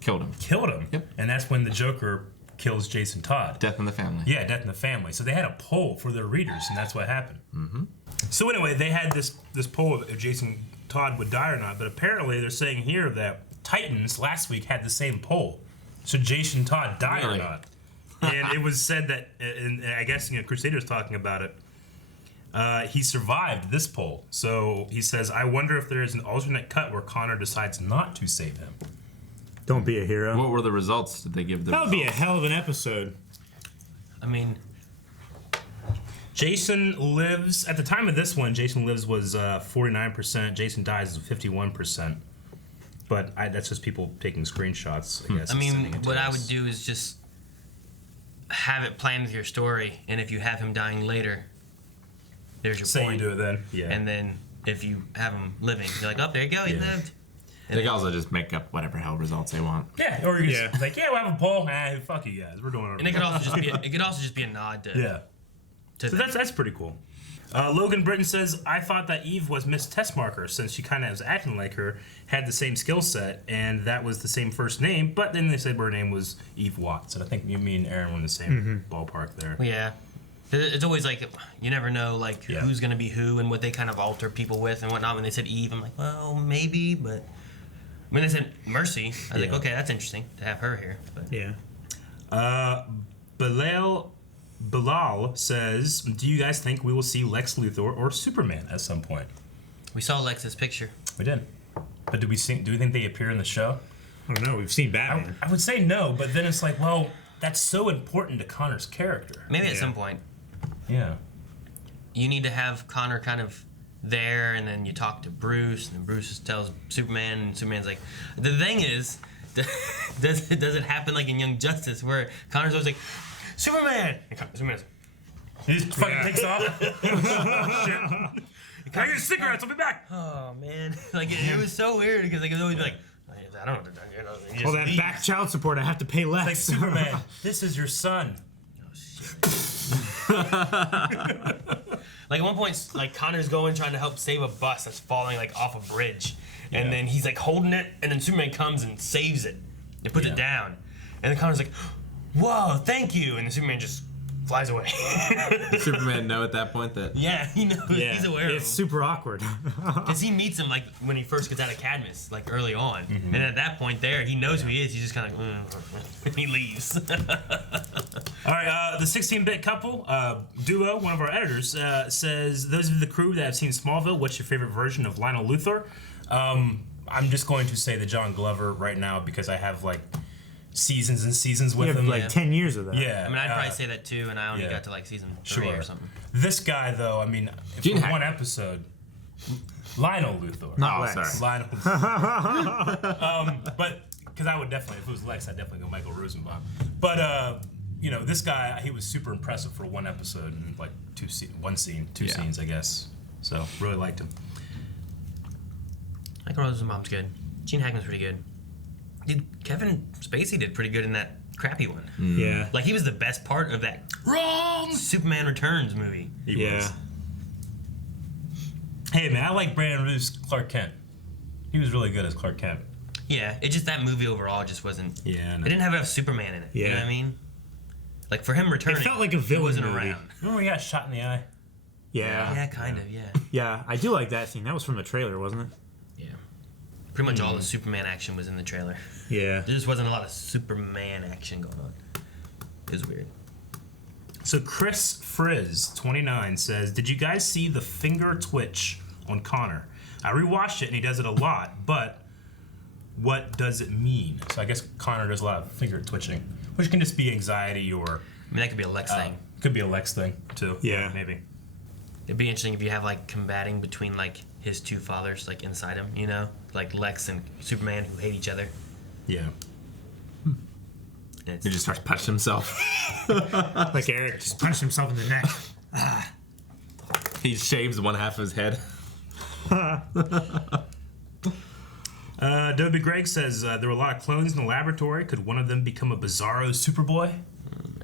Killed him. killed him. Yep. And that's when the Joker kills Jason Todd. Death in the family. Yeah, Death in the Family. So they had a poll for their readers, and that's what happened. Mm-hmm. So anyway, they had this poll of if Jason Todd would die or not, but apparently they're saying here that Titans last week had the same poll. So Jason Todd die Really? or not? And it was said that, and I guess, you know, Crusader's talking about it, he survived this poll. So he says, I wonder if there is an alternate cut where Connor decides not to save him. Don't be a hero. What were the results? Did they give the That would be a results? hell of an episode. I mean, Jason lives, at the time of this one, Jason lives was 49%, Jason dies is 51%. But that's just people taking screenshots, I guess. I and mean, sending it to what I us. would do is just have it planned with your story, and if you have him dying later, there's your Say point. you do it then. Yeah. And then if you have him living, you're like, oh, there you go, he Yeah. lived. They can also just make up whatever hell results they want. Yeah, or you just like, yeah, we'll have a poll. Fuck you guys, we're doing it. And it could also just be a nod to Yeah. to So that's pretty cool. Logan Britton says, I thought that Eve was Miss Testmarker since she kind of was acting like her, had the same skill set, and that was the same first name, but then they said her name was Eve Watts. And I think me and Aaron were in the same ballpark there. Yeah. It's always like, you never know, like, Yeah. who's going to be who and what they kind of alter people with and whatnot. When they said Eve, I'm like, well, maybe, but when they said Mercy, I was like, Yeah. okay, that's interesting to have her here. But Yeah. Bilal says, do you guys think we will see Lex Luthor or Superman at some point? we saw Lex's picture. We did. But do we think they appear in the show? I don't know. We've seen Batman. I would say no, but then it's like, well, that's so important to Connor's character. Maybe at Yeah. some point. Yeah. You need to have Connor kind of there, and then you talk to Bruce, and then Bruce tells Superman, and Superman's like, the thing is, does it happen like in Young Justice, where Connor's always like, Superman! And Superman's He just fucking takes off. Shit. Can I get cigarettes? I'll be back. oh man, like it was so weird because like it would always be like, I don't know what to do. You know, he just All that leaves. back child support I have to pay less. Like Superman, this is your son. Like at one point, like Connor's going trying to help save a bus that's falling like off a bridge, and then he's like holding it, and then Superman comes and saves it and puts it down, and then Connor's like, "Whoa, thank you!" And then Superman just flies away. Did Superman know at that point that? Yeah, he knows. Yeah. He's aware of It's him. super awkward. Because he meets him like when he first gets out of Cadmus, like early on, and at that point there, he knows who he is. He's just kind of like, he leaves. All right, the 16-bit couple, Duo, one of our editors, says, those of the crew that have seen Smallville, what's your favorite version of Lionel Luthor? I'm just going to say the John Glover right now because I have, like, seasons and seasons We with have him. like 10 years of that. Yeah. I mean, I'd probably say that too, and I only yeah. got to like season 3 or something. This guy, though, I mean, Gene for Hackman. one episode, Lionel Luthor. Not Lex. sorry. Lionel. But because I would definitely, if it was Lex, I'd definitely go Michael Rosenbaum. But this guy, he was super impressive for one episode and like two scenes, I guess. So really liked him. Michael Rosenbaum's good. Gene Hackman's pretty good. Dude, Kevin Spacey did pretty good in that crappy one. Yeah. Like, he was the best part of that Superman Returns movie. He was. Hey man, I like Brandon Routh's Clark Kent. He was really good as Clark Kent. Yeah, it just, that movie overall just wasn't. Yeah, I know. It didn't have enough Superman in it. Yeah. You know what I mean? Like, for him returning, It felt like a villain he wasn't movie. around. Remember when he got shot in the eye? Yeah. Yeah, kind of, yeah. Yeah, I do like that scene. That was from the trailer, wasn't it? Yeah. Pretty much all the Superman action was in the trailer. Yeah. There just wasn't a lot of Superman action going on. It was weird. So Chris Frizz, 29, says, did you guys see the finger twitch on Connor? I rewatched it and he does it a lot, but what does it mean? So I guess Connor does a lot of finger twitching, which can just be anxiety or... I mean, that could be a Lex thing. Could be a Lex thing, too. Yeah. Maybe. It'd be interesting if you have, like, combating between, like, his two fathers, like, inside him, you know? Like Lex and Superman who hate each other. Yeah. And He just starts punching himself. Like Eric just punched himself in the neck. He shaves one half of his head. Dobie Greg says there were a lot of clones in the laboratory. Could one of them become a Bizarro Superboy?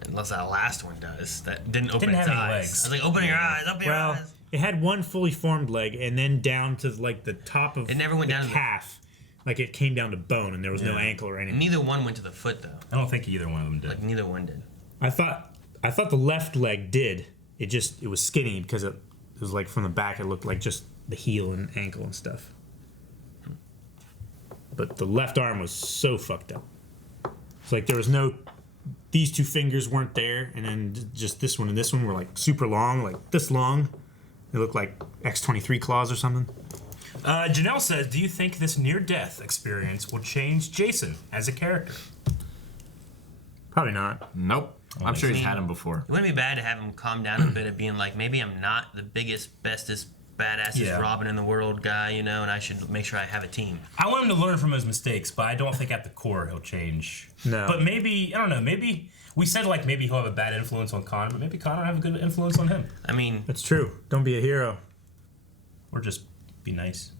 unless that last one does. That didn't open Didn't its have any eyes. legs. I was like, open your eyes, open your Well, eyes. it had one fully formed leg, and then down to like the top of It never went the down to the- calf. Like it came down to bone, and there was no Yeah. ankle or anything. Neither one went to the foot though. I don't think either one of them did. Like neither one did. I thought the left leg did. It was skinny because it was like from the back. It looked like just the heel and ankle and stuff. But the left arm was so fucked up. It's like there was no. These two fingers weren't there, and then just this one and this one were like super long, like this long. They looked like X-23 claws or something. Janelle says, do you think this near-death experience will change Jason as a character? Probably not. Nope. I'm sure he's had him before. It wouldn't be bad to have him calm down a bit of being like, maybe I'm not the biggest, bestest, badassest Yeah. Robin in the world guy, you know, and I should make sure I have a team. I want him to learn from his mistakes, but I don't think at the core he'll change. No. But maybe, I don't know, maybe... We said, like, maybe he'll have a bad influence on Connor, but maybe Connor will have a good influence on him. I mean, That's true. Don't be a hero. Or just be nice.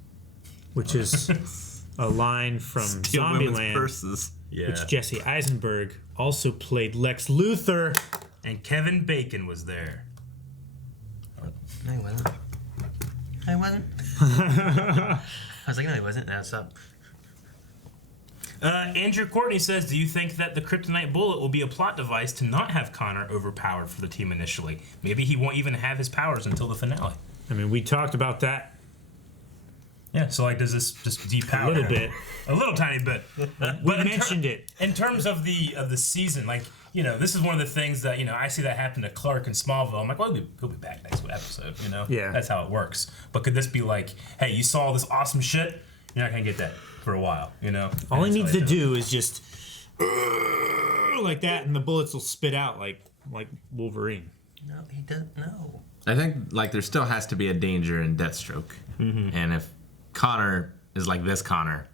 Which is a line from Steal women's Zombieland, purses. Yeah. which Jesse Eisenberg also played Lex Luthor. And Kevin Bacon was there. no, he wasn't. No, he wasn't. I was like, no, he wasn't. Now stop. Andrew Courtney says, do you think that the kryptonite bullet will be a plot device to not have Connor overpowered for the team initially? Maybe he won't even have his powers until the finale. I mean, we talked about that Yeah, so like, does this just depower a little him? bit. A little tiny bit. We But mentioned it. In terms of the season, like, you know, this is one of the things that, you know, I see that happen to Clark in Smallville. I'm like, well, he'll be back next episode, you know? Yeah. That's how it works. But could this be like, hey, you saw this awesome shit? You're not going to get that for a while, you know? All he And needs so to I do is just like that, and the bullets will spit out like Wolverine. No, he doesn't know. I think like there still has to be a danger in Deathstroke, and if Connor is like this Connor,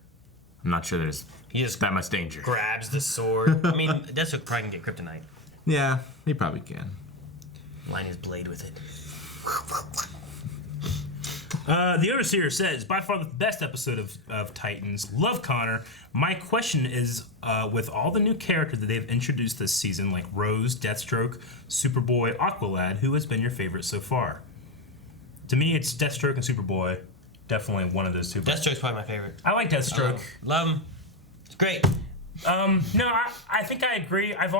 I'm not sure there's He just that much danger. grabs the sword. I mean, Deathstroke probably can get kryptonite. Yeah, he probably can. Line his blade with it. The Overseer says, by far the best episode of Titans. Love Connor. My question is, with all the new characters that they've introduced this season, like Rose, Deathstroke, Superboy, Aqualad, who has been your favorite so far? To me, it's Deathstroke and Superboy. Definitely one of those two. Deathstroke's probably my favorite. I like Deathstroke. Love him. It's great. No, I think I agree. I've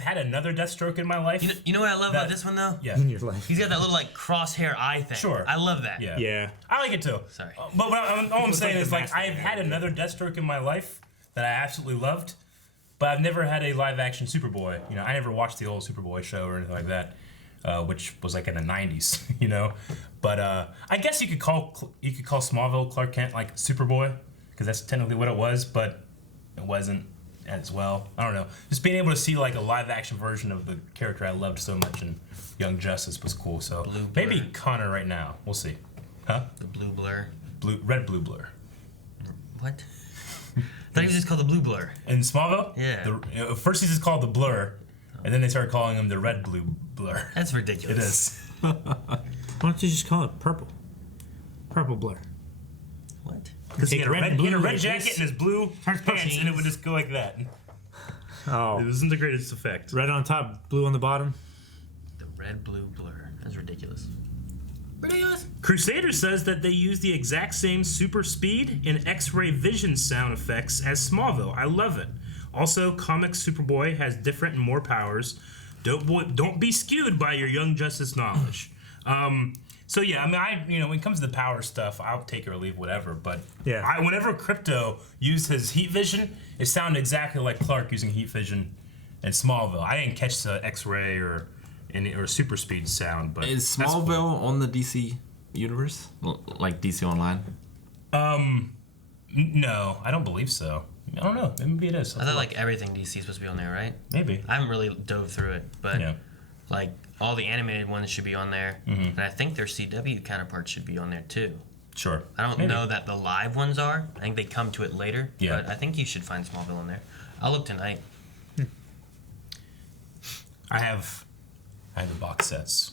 had another Deathstroke in my life. You know what I love about this one though? Yeah. In your life. He's got that little like crosshair eye thing. Sure. I love that. Yeah. Yeah. I like it too. Sorry. But all I'm saying like is, the like, master I've had another Deathstroke in my life that I absolutely loved, but I've never had a live action Superboy. You know, I never watched the old Superboy show or anything like that, which was like in the 90s, you know? But I guess you could call Smallville Clark Kent like Superboy, because that's technically what it was, but it wasn't as well. I don't know. Just being able to see like a live action version of the character I loved so much in Young Justice was cool. So maybe Connor right now. We'll see. Huh? The blue blur. Red blue blur. What? I thought he was just called the blue blur. In Smallville? Yeah. First he's just called the blur, and then they started calling him the red blue blur. That's ridiculous. It is. Why don't you just call it purple? Purple blur. What? Because he Take had a red red, and he had a blue red like jacket this. and his blue pants, and it would just go like that. Oh. It wasn't the greatest effect. Red on top, blue on the bottom. The red blue blur. That's ridiculous. Ridiculous. Crusader says that they use the exact same super speed and X-ray vision sound effects as Smallville. I love it. Also, comic Superboy has different and more powers. Don't be skewed by your Young Justice knowledge. So yeah, I mean, when it comes to the power stuff, I'll take it or leave whatever. But yeah, whenever Krypto used his heat vision, it sounded exactly like Clark using heat vision in Smallville. I didn't catch the X-ray or super speed sound. But is Smallville on the DC universe, like DC Online? No, I don't believe so. I don't know. Maybe it is. I thought like everything DC is supposed to be on there, right? Maybe. I haven't really dove through it, but like all the animated ones should be on there, and I think their CW counterparts should be on there too. Sure. I don't know that the live ones are. I think they come to it later. Yeah. But I think you should find Smallville on there. I'll look tonight. I have the box sets.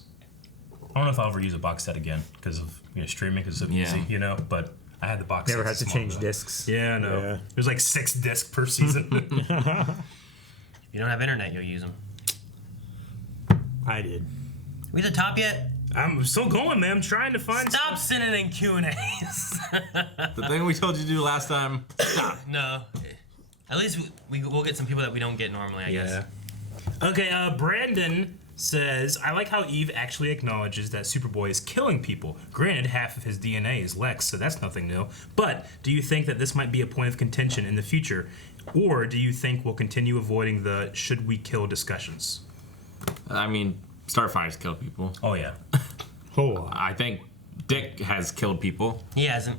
I don't know if I'll ever use a box set again because of streaming, because it's easy, but I had the box Never had sets. to change discs. Yeah, no. Yeah. There's like 6 discs per season. If you don't have internet, you'll use them. I did. We at the top yet? I'm still going, man. I'm trying to find. Stop sending in Q&As. The thing we told you to do last time. Stop. No. At least we'll get some people that we don't get normally, I guess. Okay, Brandon says, I like how Eve actually acknowledges that Superboy is killing people. Granted, half of his DNA is Lex, so that's nothing new. But do you think that this might be a point of contention in the future? Or do you think we'll continue avoiding the should we kill discussions? I mean, Starfire's killed people. Oh, yeah. I think Dick has killed people. He hasn't.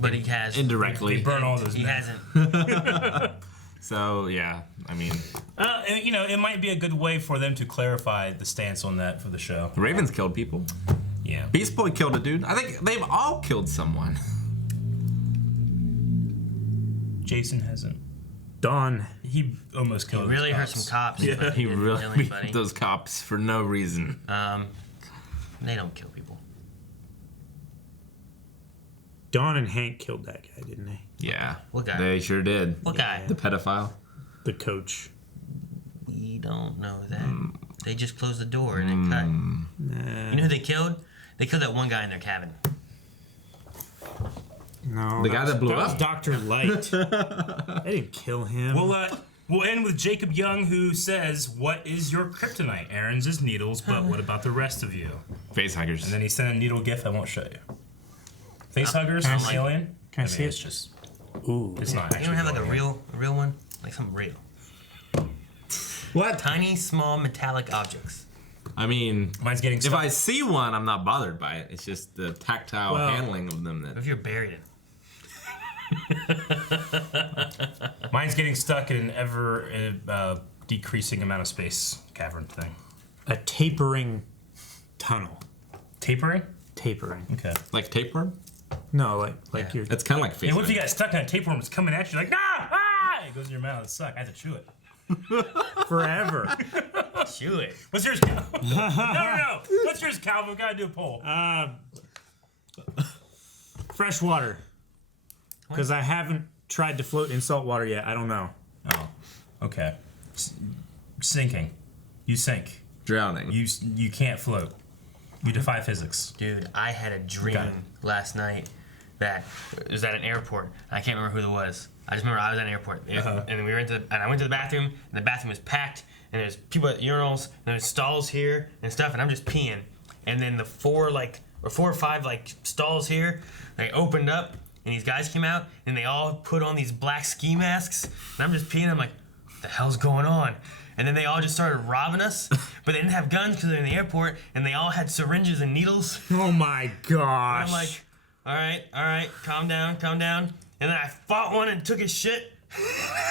But he has. Indirectly. They burn all those He men. hasn't. So, yeah, I mean. It might be a good way for them to clarify the stance on that for the show. Raven's killed people. Yeah. Beast Boy killed a dude. I think they've all killed someone. Jason hasn't. Dawn. He almost He killed really hurt cops. some cops. Yeah. But He didn't really kill beat anybody. those cops for no reason. They don't kill people. Dawn and Hank killed that guy, didn't they? Yeah. What guy? They sure did. What guy? The pedophile. The coach. We don't know that. They just closed the door and it cut. You know who they killed? They killed that one guy in their cabin. No. The guy that blew was up? Dr. Light. They didn't kill him. We'll end with Jacob Young, who says, "What is your kryptonite?" Aaron's is needles, but what about the rest of you? Facehuggers. And then he sent a needle gif I won't show you. Facehuggers from Alien? Can I see it's it? just... Ooh. It's not You actually don't have like a going real one? Like something real. What? Tiny, small, metallic objects. I mean, Mine's getting if stuck. I see one, I'm not bothered by it. It's just the tactile handling of them What that. if you're buried in? Mine's getting stuck in an ever decreasing amount of space cavern thing. A tapering tunnel. Tapering? Tapering. Okay. Like tapeworm? No, like you're. It's kind of like face. Hey, what if you got stuck in a tapeworm that's coming at you like, ah! It goes in your mouth. It sucks. I have to chew it. Forever. Chew it. What's yours, Calvin? No. What's yours, Calvin? We gotta do a poll. Fresh water. Because I haven't tried to float in salt water yet. I don't know. Oh, okay. Sinking. You sink. Drowning. You can't float. You defy physics. Dude, I had a dream last night that it was at an airport. I can't remember who it was. I just remember I was at an airport. And then we went and I went to the bathroom, and the bathroom was packed, and there's people at urinals, and there's stalls here and stuff, and I'm just peeing. And then the 4 or 5 stalls here, they opened up, and these guys came out, and they all put on these black ski masks, and I'm just peeing. I'm like, what the hell's going on? And then they all just started robbing us, but they didn't have guns because they're in the airport, and they all had syringes and needles. Oh my gosh. And I'm like, all right, calm down. And then I fought one and took his shit,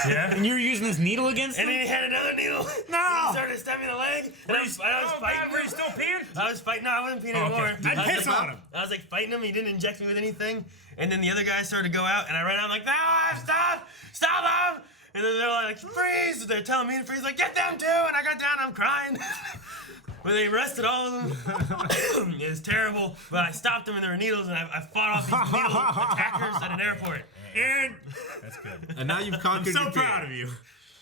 Yeah. And you're using this needle against him? And then he had another needle. No! He started to stab me in the leg. And I was fighting. Were you still peeing? I was fighting. No, I wasn't peeing anymore. I'd piss on him. I was like fighting him. He didn't inject me with anything. And then the other guy started to go out, and I ran out. I'm like, no, stop him! And then they're like, freeze! They're telling me to freeze. Like, get them too! And I got down. I'm crying. But they arrested all of them. It was terrible. But I stopped them, and there were needles, and I fought off these needle attackers at an airport. Aaron, That's good. And now you've conquered I'm so your fear. proud of you.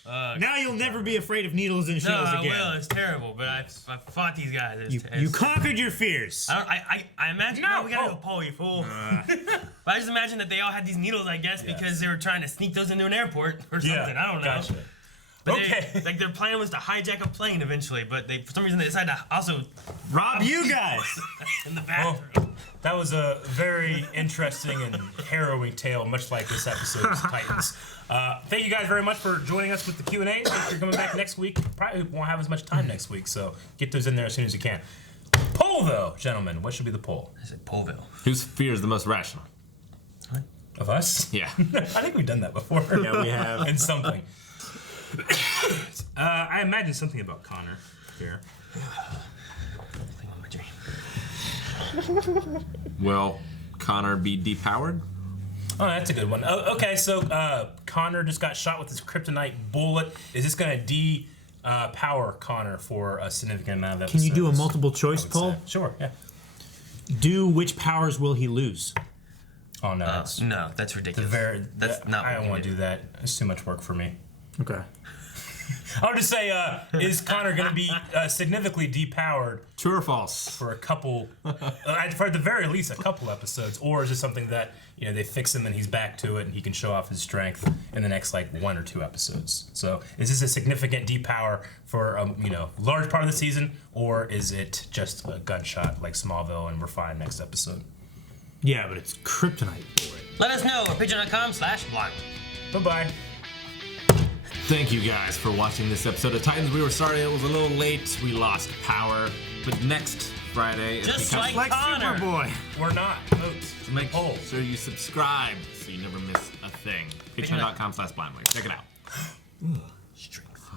Now you'll never be afraid of needles and No, shells I again. will. It's terrible. But I fought these guys. You conquered your fears. I imagine. No, we gotta go Paul, you fool. But I just imagine that they all had these needles, I guess, because they were trying to sneak those into an airport or something. Yeah, I don't know. gotcha. But Okay. like their plan was to hijack a plane eventually, but they for some reason they decided to also Rob you guys. in the Well, bathroom. that was a very interesting and harrowing tale, much like this episode's Titans. Thank you guys very much for joining us with the Q&A. If you're coming back next week, probably won't have as much time next week, so get those in there as soon as you can. Poll, though, gentlemen. What should be the poll? I said Polville. Whose fear is the most rational? Of us? Yeah. I think we've done that before. Yeah, we have. In something. I imagine something about Connor here. Thing on my dream. Will Connor be depowered? Oh, that's a good one. Okay, so Connor just got shot with his kryptonite bullet. Is this going to de-power Connor for a significant amount of episodes? Can you do a multiple choice I would poll? say? Sure, yeah. Which powers will he lose? Oh, no. That's No, that's ridiculous. That's not. I what don't we want to can do that. It's too much work for me. Okay. I would just say, is Connor going to be significantly depowered True or false? for a couple, for at the very least, a couple episodes, or is it something that they fix him and he's back to it and he can show off his strength in the next like 1 or 2 episodes? So, is this a significant depower for large part of the season, or is it just a gunshot like Smallville and we're fine next episode? Yeah, but it's kryptonite for it. Let us know at patreon.com/blind. Bye bye. Thank you guys for watching this episode of Titans. We were sorry it was a little late. We lost power. But next Friday, Just becomes like Connor. Superboy. We're not. Vote. So make poll. sure you subscribe so you never miss a thing. Patreon.com/blindwave. Check it out. Strength.